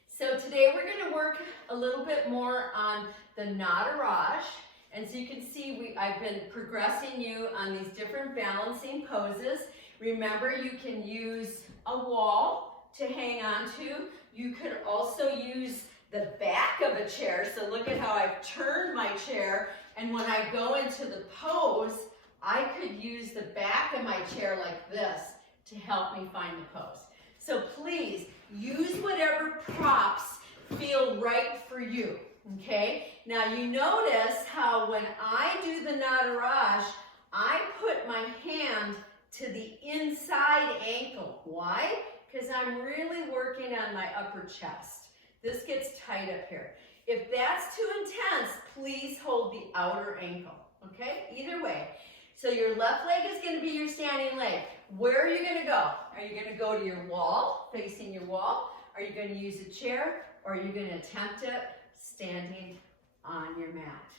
So today we're going to work a little bit more on the Nataraj. And so you can see I've been progressing you on these different balancing poses. Remember, you can use a wall to hang on to. You could also use the back of a chair. So look at how I've turned my chair. And when I go into the pose, I could use the back of my chair like this to help me find the pose. So please use whatever props feel right for you, okay? Now you notice how when I do the Nataraj, I put my hand to the inside ankle. Why? Because I'm really working on my upper chest. This gets tight up here. If that's too intense, please hold the outer ankle, okay? Either way. So your left leg is going to be your standing leg. Where are you going to go? Are you going to go to your wall, facing your wall? Are you going to use a chair? Or are you going to attempt it standing on your mat?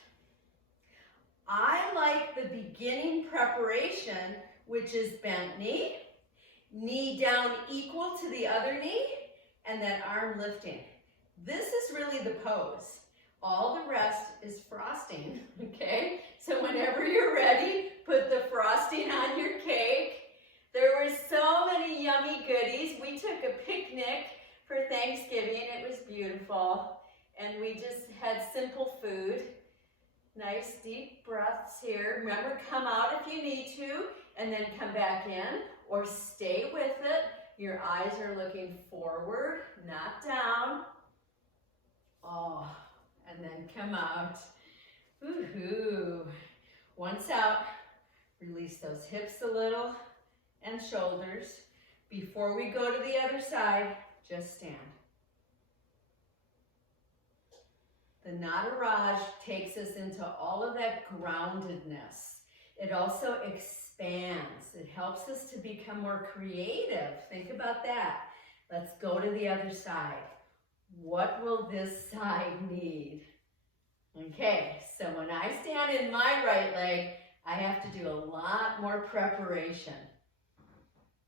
I like the beginning preparation, which is bent knee, knee down equal to the other knee, and that arm lifting. This is really the pose. All the rest is frosting, okay? So whenever you're ready, put the frosting on your cake. There were so many yummy goodies. We took a picnic for Thanksgiving. It was beautiful. And we just had simple food. Nice deep breaths here. Remember, come out if you need to, and then come back in, or stay with it. Your eyes are looking forward, not down. Oh, and then come out. Woohoo. Once out, release those hips a little and shoulders. Before we go to the other side, just stand. The Nataraj takes us into all of that groundedness. It also expands. It helps us to become more creative. Think about that. Let's go to the other side. What will this side need? Okay, so when I stand in my right leg, I have to do a lot more preparation.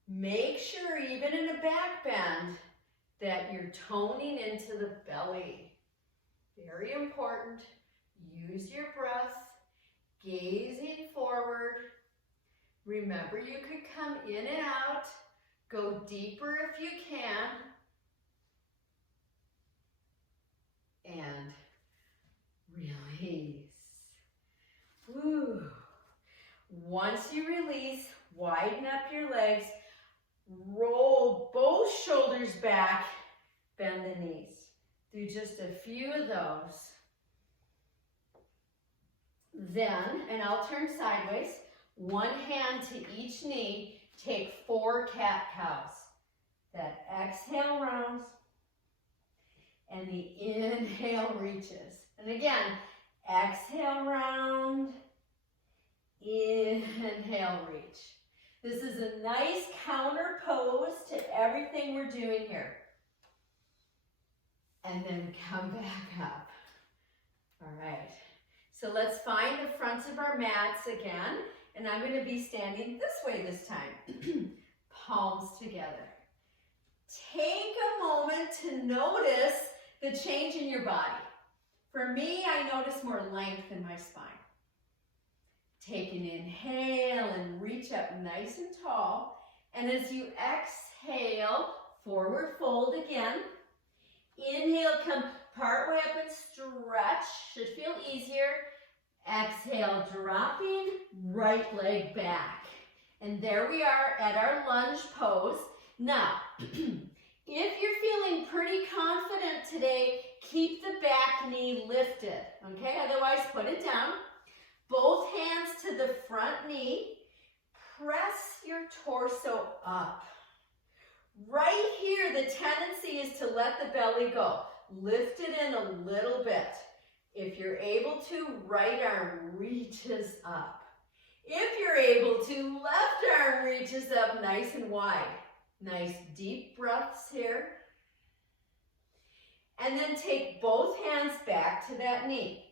Make sure, even in a back bend, that you're toning into the belly. Very important. Use your breath, gazing forward. Remember, you could come in and out. Go deeper if you can. And release. Woo. Once you release, widen up your legs. Roll both shoulders back. Bend the knees. Do just a few of those. Then, and I'll turn sideways, one hand to each knee, take 4 cat-cows. That and the inhale reaches. And again, exhale, round, inhale, reach. This is a nice counter pose to everything we're doing here. And then come back up. All right. So let's find the fronts of our mats again. And I'm going to be standing this way this time. Palms together. Take a moment to notice the change in your body. For me, I notice more length in my spine. Take an inhale and reach up nice and tall. And as you exhale, forward fold again. Inhale, come part way up and stretch. Should feel easier. Exhale, dropping, right leg back. And there we are at our lunge pose. Now, if you're feeling pretty confident today, keep the back knee lifted, okay? Otherwise, put it down. Both hands to the front knee. Press your torso up. Right here, the tendency is to let the belly go. Lift it in a little bit. If you're able to, right arm reaches up. If you're able to, left arm reaches up nice and wide. Nice deep breaths here. And then take both hands back to that knee.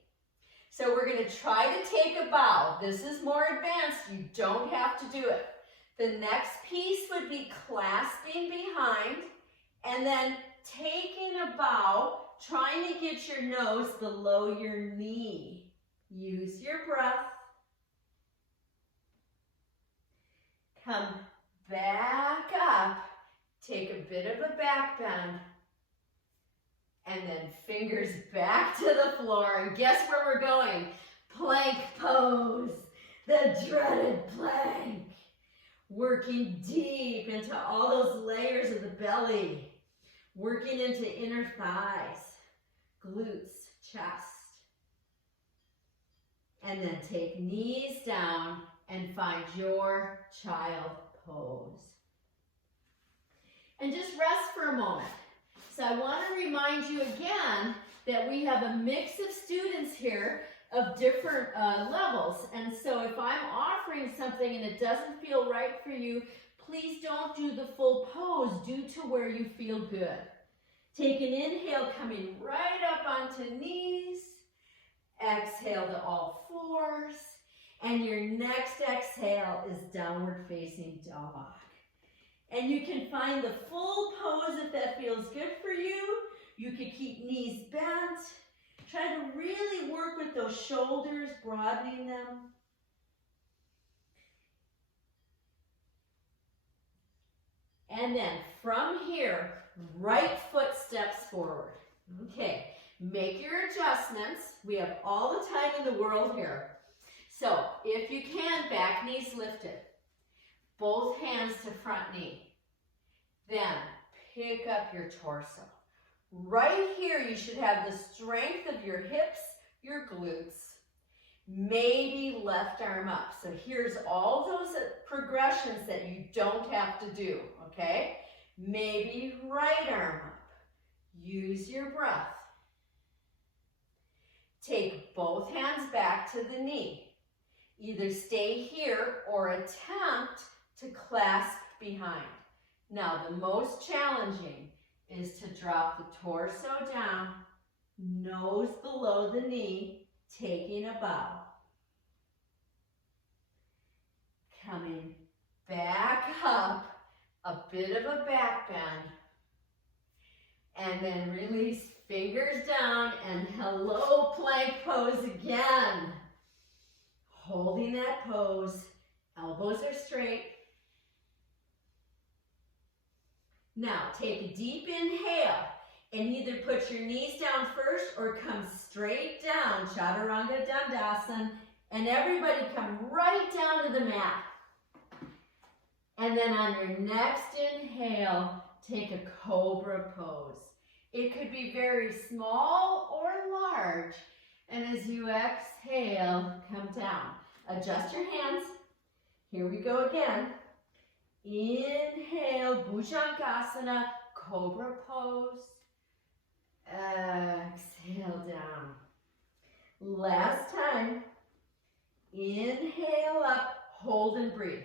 So we're going to try to take a bow. This is more advanced. You don't have to do it. The next piece would be clasping behind and then taking a bow, trying to get your nose below your knee. Use your breath. Come back up. Take a bit of a back bend. And then fingers back to the floor. And guess where we're going? Plank pose. The dreaded plank. Working deep into all those layers of the belly. Working into inner thighs, glutes, chest. And then take knees down and find your child pose. And just rest for a moment. So I want to remind you again that we have a mix of students here of different levels. And so if I'm offering something and it doesn't feel right for you, please don't do the full pose. Do to where you feel good. Take an inhale, coming right up onto knees. Exhale to all fours. And your next exhale is downward facing dog. And you can find the full pose if that feels good for you. You could keep knees bent. Try to really work with those shoulders, broadening them. And then from here, right foot steps forward. Okay, make your adjustments. We have all the time in the world here. So if you can, back knees lifted. Both hands to front knee. Then pick up your torso. Right here, you should have the strength of your hips, your glutes. Maybe left arm up. So here's all those progressions that you don't have to do, okay? Maybe right arm up. Use your breath. Take both hands back to the knee. Either stay here or attempt to clasp behind. Now, the most challenging is to drop the torso down, nose below the knee, taking a bow. Coming back up, a bit of a back bend, and then release fingers down and hello plank pose again. Holding that pose, elbows are straight. Now take a deep inhale and either put your knees down first or come straight down, Chaturanga Dandasana, and everybody come right down to the mat. And then on your next inhale, take a cobra pose. It could be very small or large. And as you exhale, come down. Adjust your hands. Here we go again. Inhale, Bhujangasana, cobra pose. Exhale down. Last time. Inhale up, hold and breathe.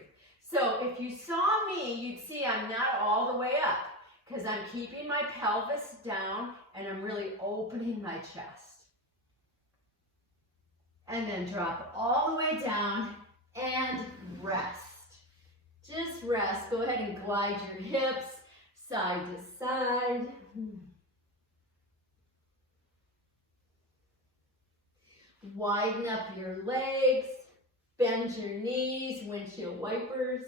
So if you saw me, you'd see I'm not all the way up because I'm keeping my pelvis down and I'm really opening my chest. And then drop all the way down and rest. Just rest. Go ahead and glide your hips side to side. Widen up your legs. Bend your knees, windshield wipers.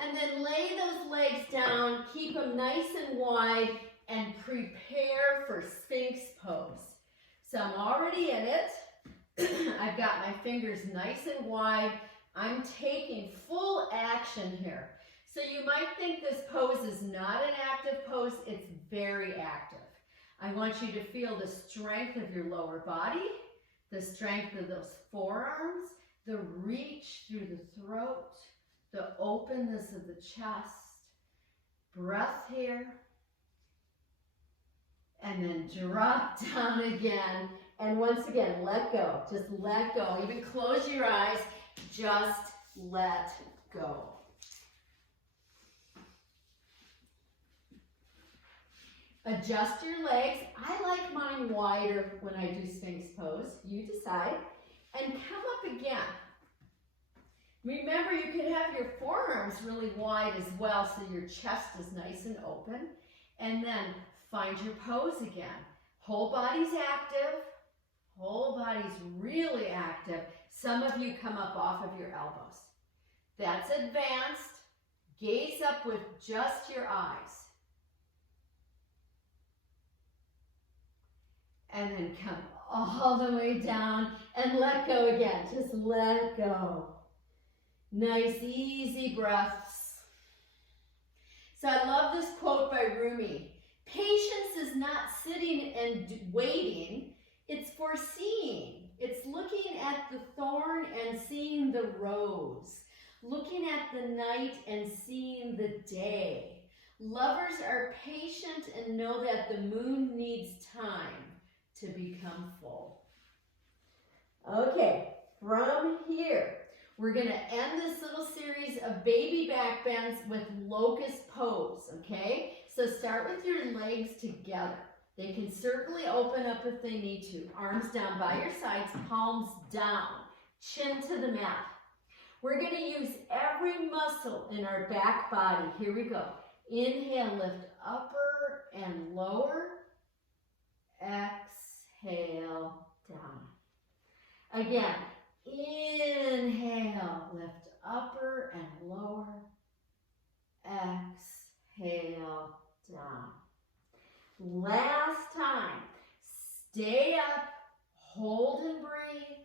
And then lay those legs down, keep them nice and wide, and prepare for Sphinx Pose. So I'm already in it. I've got my fingers nice and wide. I'm taking full action here. So you might think this pose is not an active pose. It's very active. I want you to feel the strength of your lower body, the strength of those forearms, the reach through the throat, the openness of the chest. Breath here. And then drop down again. And once again, let go. Just let go. Even close your eyes. Just let go. Adjust your legs. I like mine wider when I do Sphinx Pose. You decide. And come up again. Remember, you can have your forearms really wide as well so your chest is nice and open. And then find your pose again. Whole body's active. Whole body's really active. Some of you come up off of your elbows. That's advanced. Gaze up with just your eyes. And then come all the way down and let go again. Just let go. Nice, easy breaths. So I love this quote by Rumi. Patience is not sitting and waiting. It's foreseeing. It's looking at the thorn and seeing the rose. Looking at the night and seeing the day. Lovers are patient and know that the moon needs time to become full. Okay, from here, we're going to end this little series of baby back bends with Locust Pose, okay? So start with your legs together. They can certainly open up if they need to. Arms down by your sides, palms down, chin to the mat. We're going to use every muscle in our back body. Here we go. Inhale, lift upper and lower. Exhale, down. Again, inhale, lift upper and lower. Exhale, down. Last time, stay up, hold and breathe.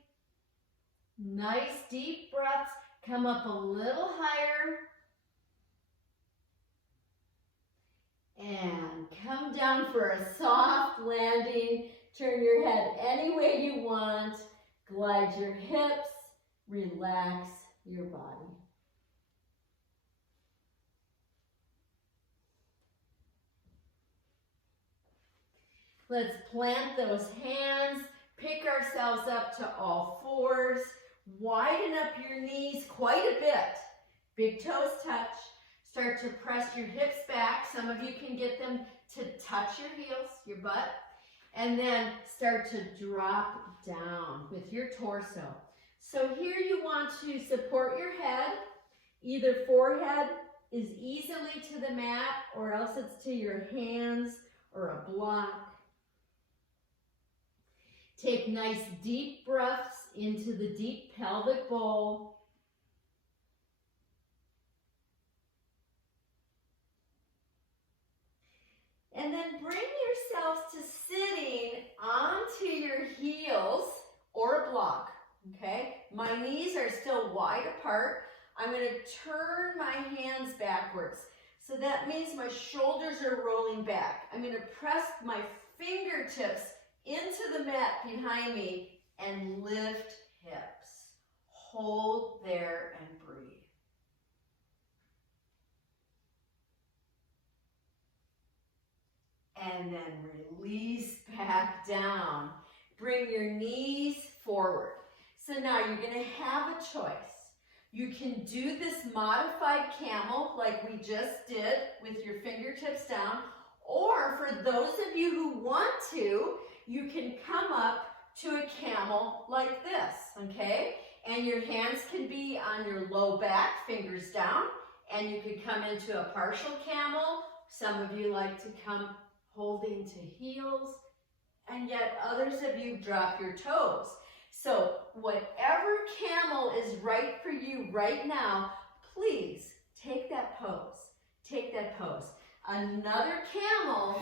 Nice deep breaths, come up a little higher. And come down for a soft landing. Turn your head any way you want. Glide your hips. Relax your body. Let's plant those hands. Pick ourselves up to all fours. Widen up your knees quite a bit. Big toes touch. Start to press your hips back. Some of you can get them to touch your heels, your butt. And then start to drop down with your torso. So here you want to support your head. Either forehead is easily to the mat or else it's to your hands or a block. Take nice deep breaths into the deep pelvic bowl. And then bring yourselves to sitting onto your heels or a block, okay? My knees are still wide apart. I'm going to turn my hands backwards. So that means my shoulders are rolling back. I'm going to press my fingertips into the mat behind me and lift hips. Hold there and breathe. and then release back down. Bring your knees forward. So now you're going to have a choice. You can do this modified camel like we just did with your fingertips down, or for those of you who want to, you can come up to a camel like this, okay? And your hands can be on your low back, fingers down, and you can come into a partial camel. Some of you like to come holding to heels, and yet others of you drop your toes. So whatever camel is right for you right now, please take that pose. Take that pose. Another camel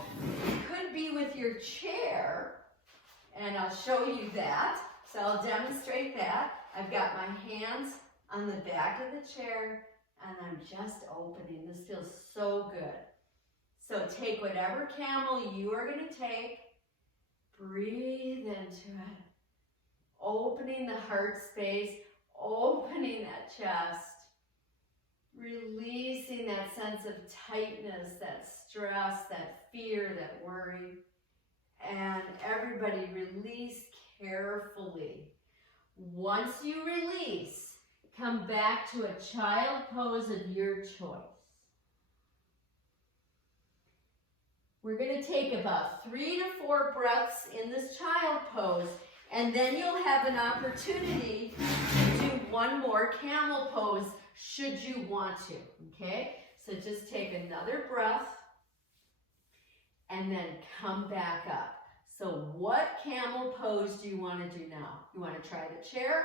could be with your chair, and I'll show you that. So I'll demonstrate that. I've got my hands on the back of the chair, and I'm just opening. This feels so good. So take whatever camel you are going to take. Breathe into it. Opening the heart space, opening that chest, releasing that sense of tightness, that stress, that fear, that worry. And everybody release carefully. Once you release, come back to a child pose of your choice. We're going to take about 3 to 4 breaths in this child pose, and then you'll have an opportunity to do one more camel pose should you want to, okay? So just take another breath and then come back up. So what camel pose do you want to do now? You want to try the chair?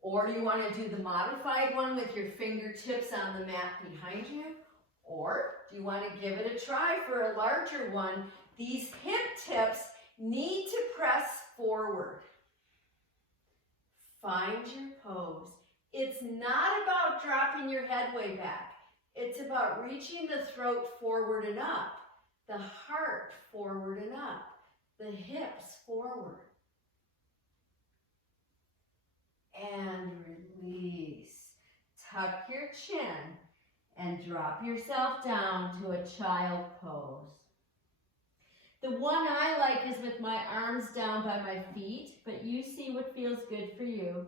Or do you want to do the modified one with your fingertips on the mat behind you? Or do you want to give it a try for a larger one? These hip tips need to press forward. Find your pose. It's not about dropping your head way back. It's about reaching the throat forward and up, the heart forward and up, the hips forward. And release. Tuck your chin and drop yourself down to a child pose. The one I like is with my arms down by my feet, but you see what feels good for you.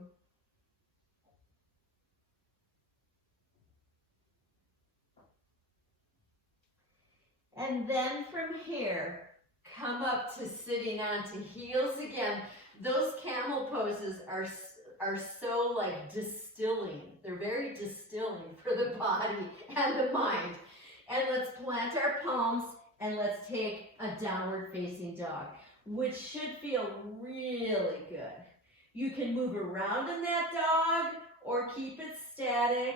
And then from here, come up to sitting onto heels again. Those camel poses are so like distilling. They're very distilling for the body and the mind. And let's plant our palms and let's take a downward facing dog, which should feel really good. You can move around in that dog or keep it static.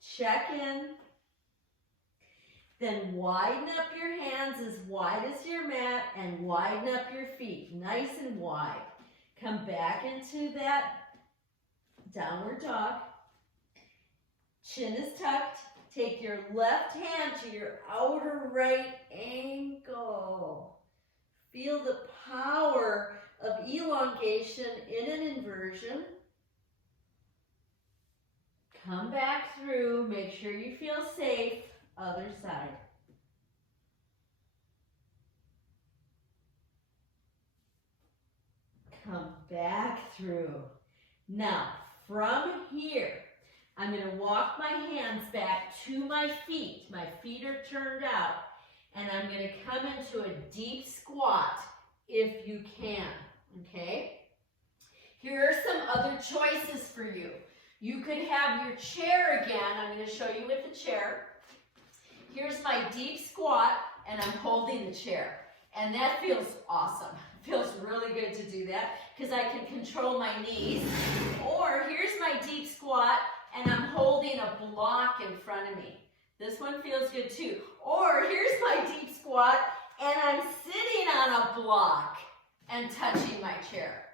Check in. Then widen up your hands as wide as your mat and widen up your feet, nice and wide. Come back into that downward dog. Chin is tucked. Take your left hand to your outer right ankle. Feel the power of elongation in an inversion. Come back through. Make sure you feel safe. Other side. Come back through. Now, from here, I'm going to walk my hands back to my feet. My feet are turned out. And I'm going to come into a deep squat if you can. Okay? Here are some other choices for you. You could have your chair again. I'm going to show you with the chair. Here's my deep squat, and I'm holding the chair. And that feels awesome. It feels really good to do that because I can control my knees. Or here's my deep squat, and I'm holding a block in front of me. This one feels good too. Or here's my deep squat, and I'm sitting on a block and touching my chair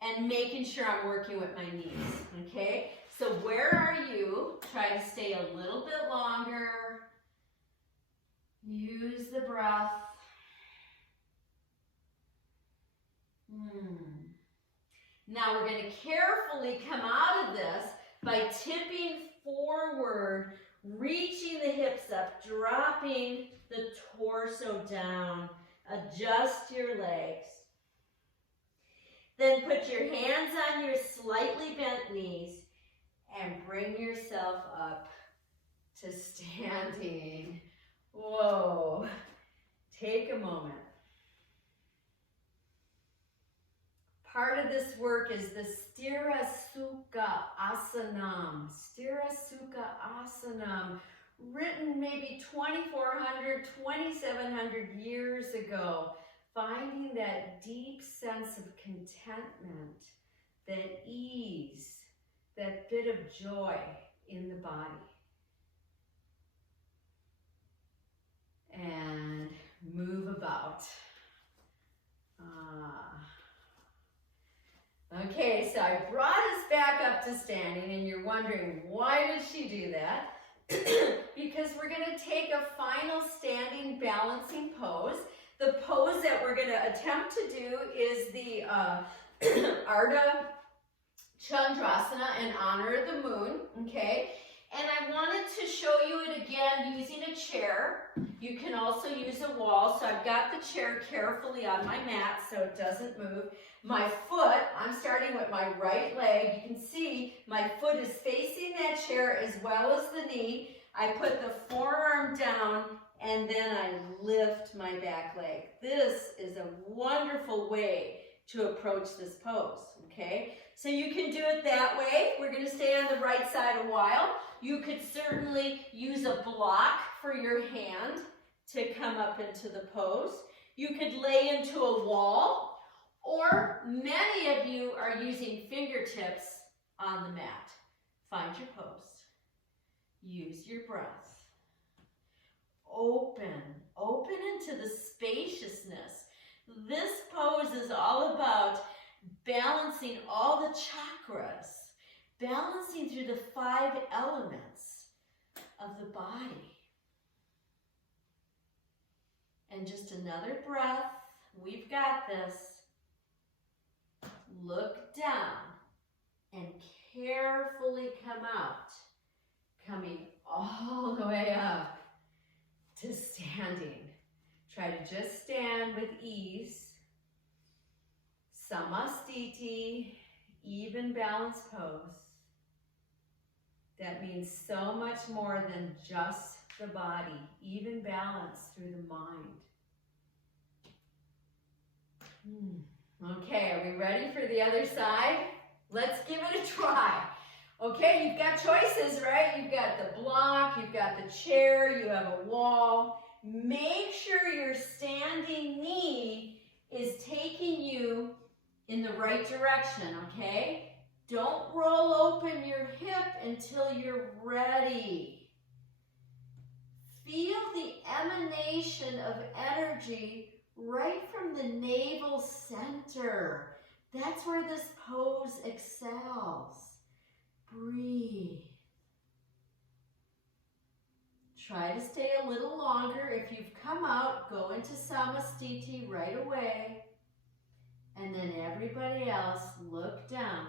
and making sure I'm working with my knees, okay? So where are you? Try to stay a little bit longer. Use the breath. Now we're going to carefully come out of this by tipping forward, reaching the hips up, dropping the torso down. Adjust your legs. Then put your hands on your slightly bent knees and bring yourself up to standing. Whoa. Take a moment. Part of this work is the Sthira Sukha Asanam. Sthira Sukha Asanam, written maybe 2,400, 2,700 years ago. Finding that deep sense of contentment, that ease, that bit of joy in the body. And move about. Okay, so I brought us back up to standing, and you're wondering, why did she do that? Because we're going to take a final standing balancing pose. The pose that we're going to attempt to do is the Ardha Chandrasana in honor of the moon, okay? And I wanted to show you it again using a chair. You can also use a wall. So I've got the chair carefully on my mat so it doesn't move. My foot, I'm starting with my right leg. You can see my foot is facing that chair as well as the knee. I put the forearm down and then I lift my back leg. This is a wonderful way to approach this pose, okay? So you can do it that way. We're going to stay on the right side a while. You could certainly use a block for your hand to come up into the pose. You could lay into a wall, or many of you are using fingertips on the mat. Find your pose. Use your breath. Open into the spaciousness. This pose is all about balancing all the chakras, balancing through the 5 elements of the body. And just another breath. We've got this. Look down and carefully come out, coming all the way up to standing. Try to just stand with ease. Samastiti, even balance pose. That means so much more than just the body, even balance through the mind. Okay, are we ready for the other side? Let's give it a try. Okay, you've got choices, right? You've got the block, you've got the chair, you have a wall. Make sure your standing knee is taking you in the right direction, okay? Don't roll open your hip until you're ready. Feel the emanation of energy right from the navel center. That's where this pose excels. Breathe. Try to stay a little longer. If you've come out, go into Samastiti right away. And then everybody else, look down.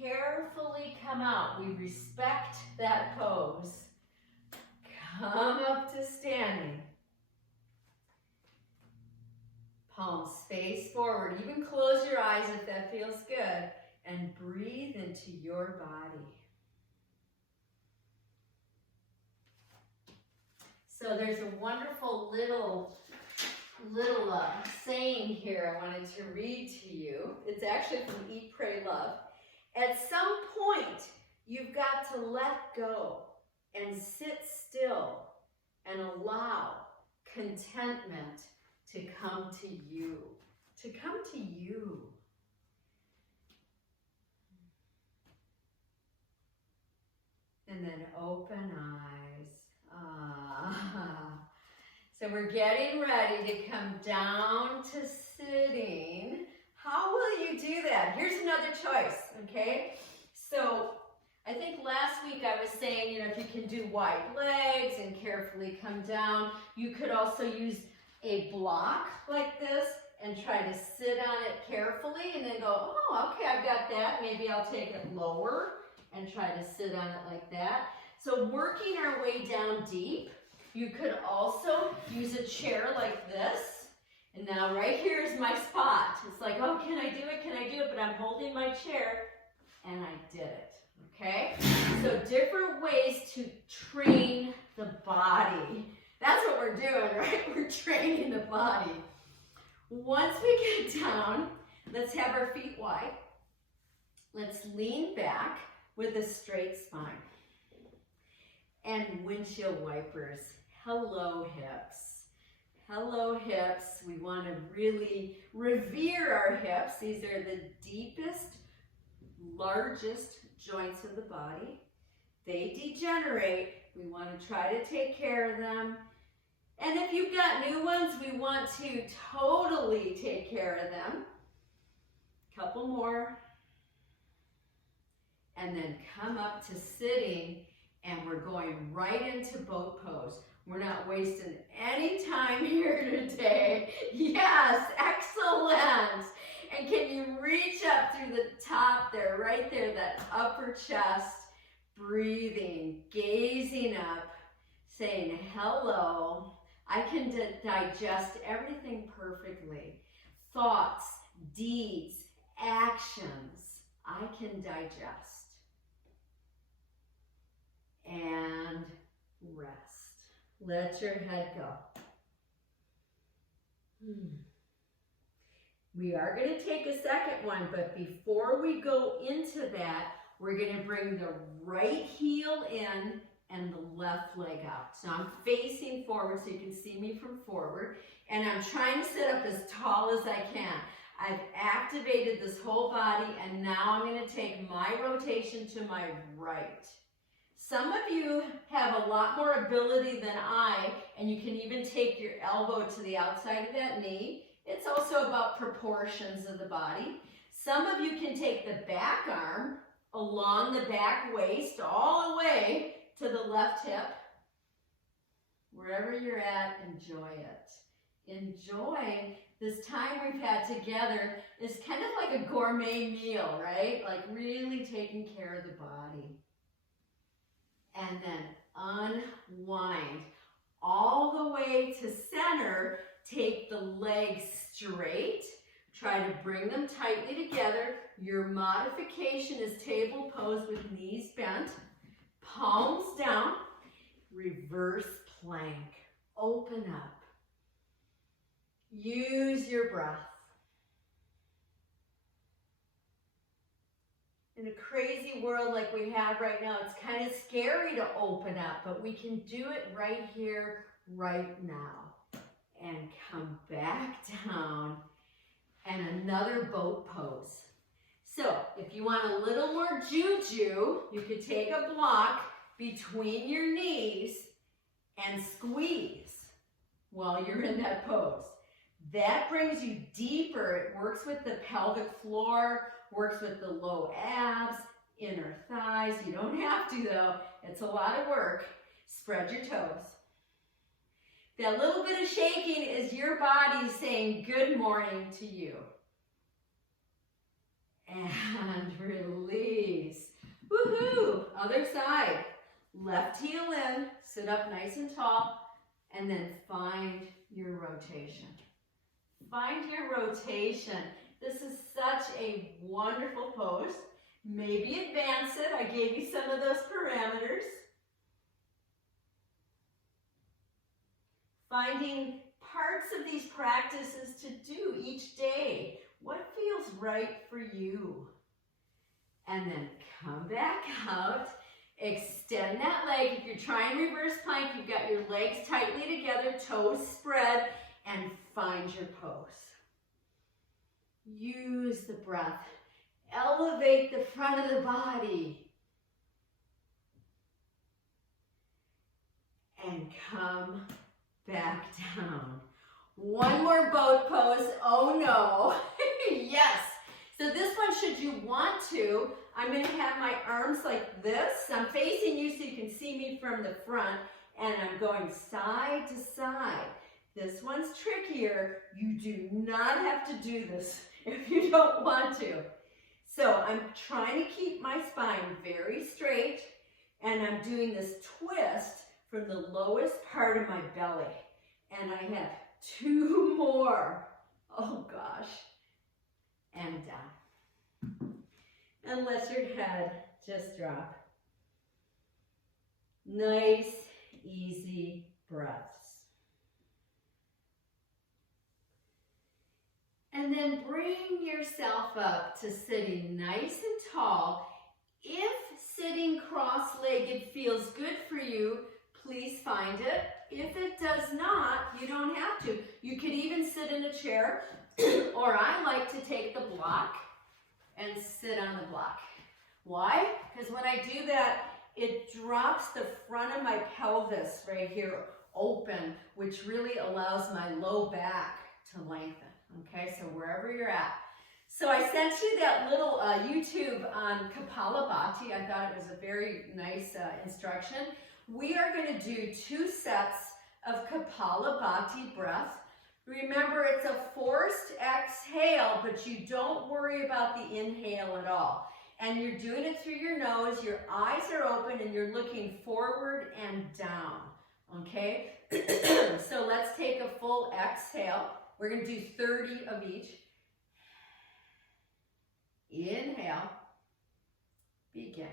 Carefully come out. We respect that pose. Come up to standing. Palms face forward. Even close your eyes if that feels good. And breathe into your body. So there's a wonderful little saying here I wanted to read to you. It's actually from Eat, Pray, Love. At some point, you've got to let go and sit still and allow contentment to come to you. To come to you. And then open eyes. So we're getting ready to come down to sitting. How will you do that? Here's another choice, okay? So I think last week I was saying, you know, if you can do wide legs and carefully come down, you could also use a block like this and try to sit on it carefully and then go, oh, okay, I've got that. Maybe I'll take it lower and try to sit on it like that. So working our way down deep. You could also use a chair like this. And now right here is my spot. It's like, oh, can I do it? Can I do it? But I'm holding my chair and I did it. Okay? So different ways to train the body. That's what we're doing, right? We're training the body. Once we get down, let's have our feet wide. Let's lean back with a straight spine. And windshield wipers. Hello, hips. Hello, hips. We want to really revere our hips. These are the deepest, largest joints of the body. They degenerate. We want to try to take care of them. And if you've got new ones, we want to totally take care of them. Couple more. And then come up to sitting, and we're going right into boat pose. We're not wasting any time here today. Yes, excellent. And can you reach up through the top there, right there, that upper chest, breathing, gazing up, saying hello. I can digest everything perfectly. Thoughts, deeds, actions, I can digest. And rest. Let your head go. We are going to take a second one, but before we go into that, we're going to bring the right heel in and the left leg out. So I'm facing forward so you can see me from forward, and I'm trying to sit up as tall as I can. I've activated this whole body, and now I'm going to take my rotation to my right. Some of you have a lot more ability than I, and you can even take your elbow to the outside of that knee. It's also about proportions of the body. Some of you can take the back arm along the back waist all the way to the left hip. Wherever you're at, enjoy it. Enjoy this time we've had together. Is kind of like a gourmet meal, right? Like really taking care of the body. And then unwind all the way to center. Take the legs straight. Try to bring them tightly together. Your modification is table pose with knees bent, palms down, reverse plank. Open up. Use your breath. In a crazy world like we have right now, it's kind of scary to open up, but we can do it right here, right now. And come back down, and another boat pose. So if you want a little more juju, you could take a block between your knees and squeeze while you're in that pose. That brings you deeper. It works with the pelvic floor, works with the low abs, inner thighs. You don't have to though. It's a lot of work. Spread your toes. That little bit of shaking is your body saying good morning to you. And release. Woohoo! Other side. Left heel in, sit up nice and tall, and then find your rotation. Find your rotation. This is such a wonderful pose. Maybe advance it. I gave you some of those parameters. Finding parts of these practices to do each day. What feels right for you? And then come back out. Extend that leg. If you're trying reverse plank, you've got your legs tightly together, toes spread, and find your pose. Use the breath. Elevate the front of the body. And come back down. One more boat pose. Oh no. Yes. So this one, should you want to, I'm going to have my arms like this. I'm facing you so you can see me from the front, and I'm going side to side. This one's trickier. You do not have to do this if you don't want to. So I'm trying to keep my spine very straight, and I'm doing this twist from the lowest part of my belly. And I have 2 more. Oh gosh. And down. And let your head just drop. Nice, easy breaths. And then bring yourself up to sitting nice and tall. If sitting cross-legged feels good for you, please find it. If it does not, you don't have to. You could even sit in a chair, or I like to take the block and sit on the block. Why? Because when I do that, it drops the front of my pelvis right here open, which really allows my low back to lengthen. Okay, so wherever you're at. So I sent you that little YouTube on Kapalabhati. I thought it was a very nice instruction. We are going to do 2 sets of Kapalabhati Breath. Remember, it's a forced exhale, but you don't worry about the inhale at all. And you're doing it through your nose, your eyes are open, and you're looking forward and down, okay? So let's take a full exhale. We're going to do 30 of each. Inhale. Begin.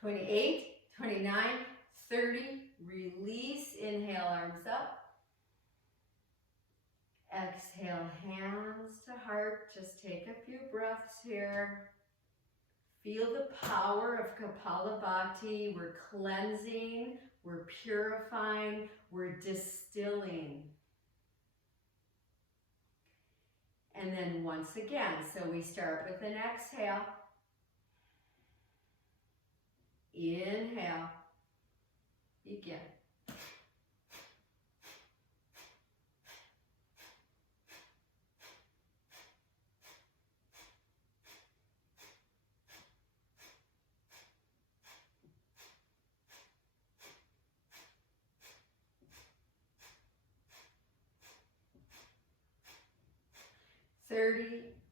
"28, 29, 30, release, inhale, arms up. Exhale, hands to heart. Just take a few breaths here. Feel the power of Kapalabhati. We're cleansing, we're purifying, we're distilling. And then once again, so we start with an exhale. Inhale. Begin.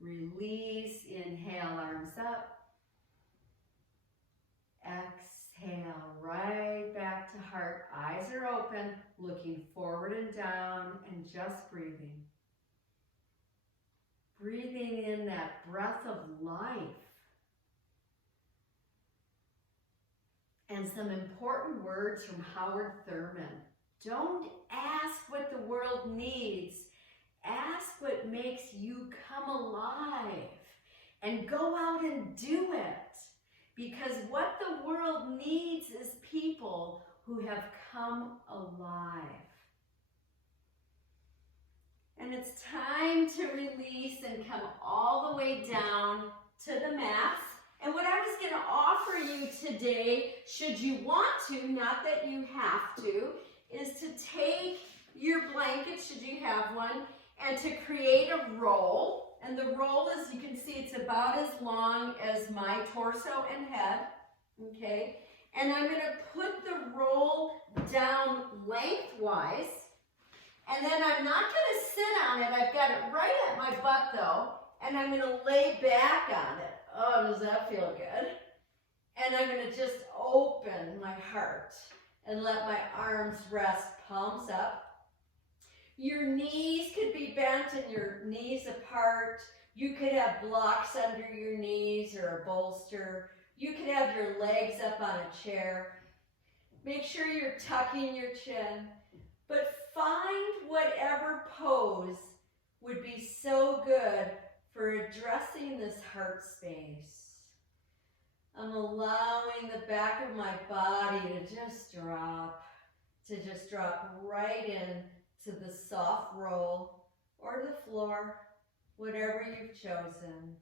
Release, inhale, arms up. Exhale, right back to heart. Eyes are open, looking forward and down, and just breathing. Breathing in that breath of life. And some important words from Howard Thurman. Don't ask what the world needs. Ask what makes you come alive, and go out and do it, because what the world needs is people who have come alive. And it's time to release and come all the way down to the mats. And what I was going to offer you today, should you want to, not that you have to, is to take your blanket, should you have one, and to create a roll. And the roll, as you can see, it's about as long as my torso and head, okay? And I'm gonna put the roll down lengthwise, and then I'm not gonna sit on it. I've got it right at my butt though, and I'm gonna lay back on it. Oh, does that feel good? And I'm gonna just open my heart and let my arms rest, palms up. Your knees could be bent and your knees apart. You could have blocks under your knees or a bolster. You could have your legs up on a chair. Make sure you're tucking your chin. But find whatever pose would be so good for addressing this heart space. I'm allowing the back of my body to just drop right in to the soft roll or the floor, whatever you've chosen.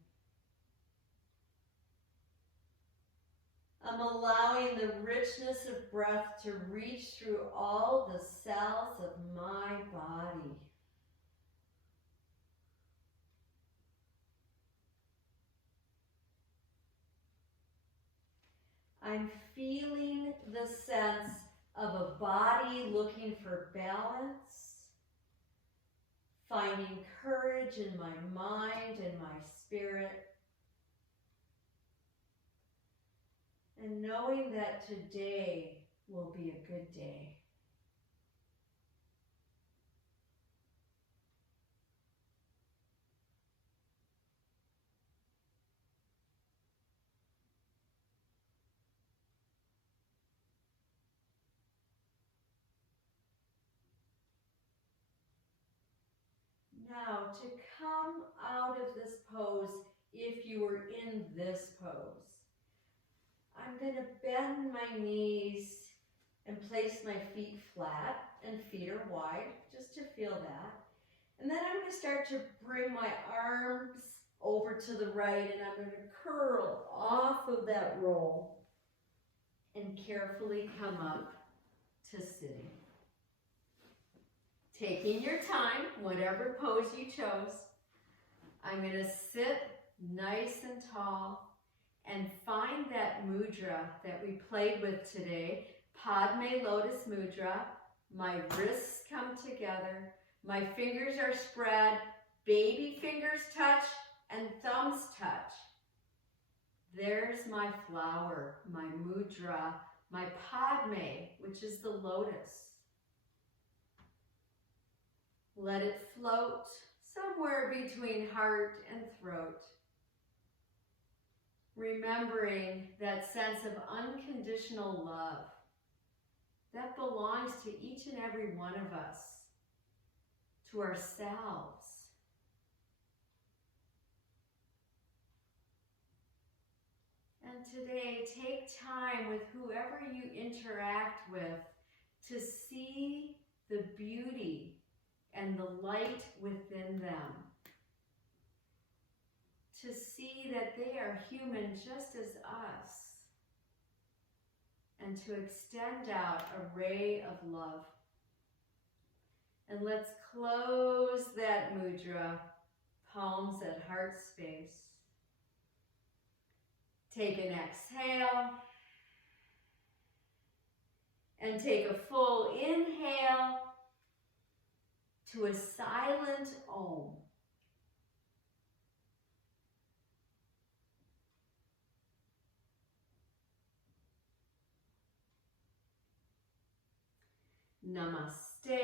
I'm allowing the richness of breath to reach through all the cells of my body. I'm feeling the sense of a body looking for balance, finding courage in my mind and my spirit, and knowing that today will be a good day. Now, to come out of this pose, if you were in this pose, I'm going to bend my knees and place my feet flat, and feet are wide, just to feel that. And then I'm going to start to bring my arms over to the right, and I'm going to curl off of that roll and carefully come up to sitting. Taking your time, whatever pose you chose, I'm going to sit nice and tall and find that mudra that we played with today, Padme Lotus Mudra. My wrists come together, my fingers are spread, baby fingers touch and thumbs touch. There's my flower, my mudra, my Padme, which is the lotus. Let it float somewhere between heart and throat. Remembering that sense of unconditional love that belongs to each and every one of us, to ourselves. And today, take time with whoever you interact with to see the beauty and the light within them. To see that they are human just as us. And to extend out a ray of love. And let's close that mudra, palms at heart space. Take an exhale. And take a full inhale to a silent Om. Namaste,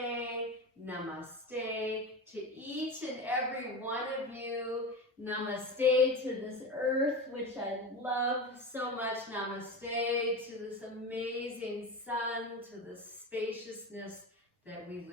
namaste to each and every one of you. Namaste to this earth, which I love so much. Namaste to this amazing sun, to the spaciousness that we live.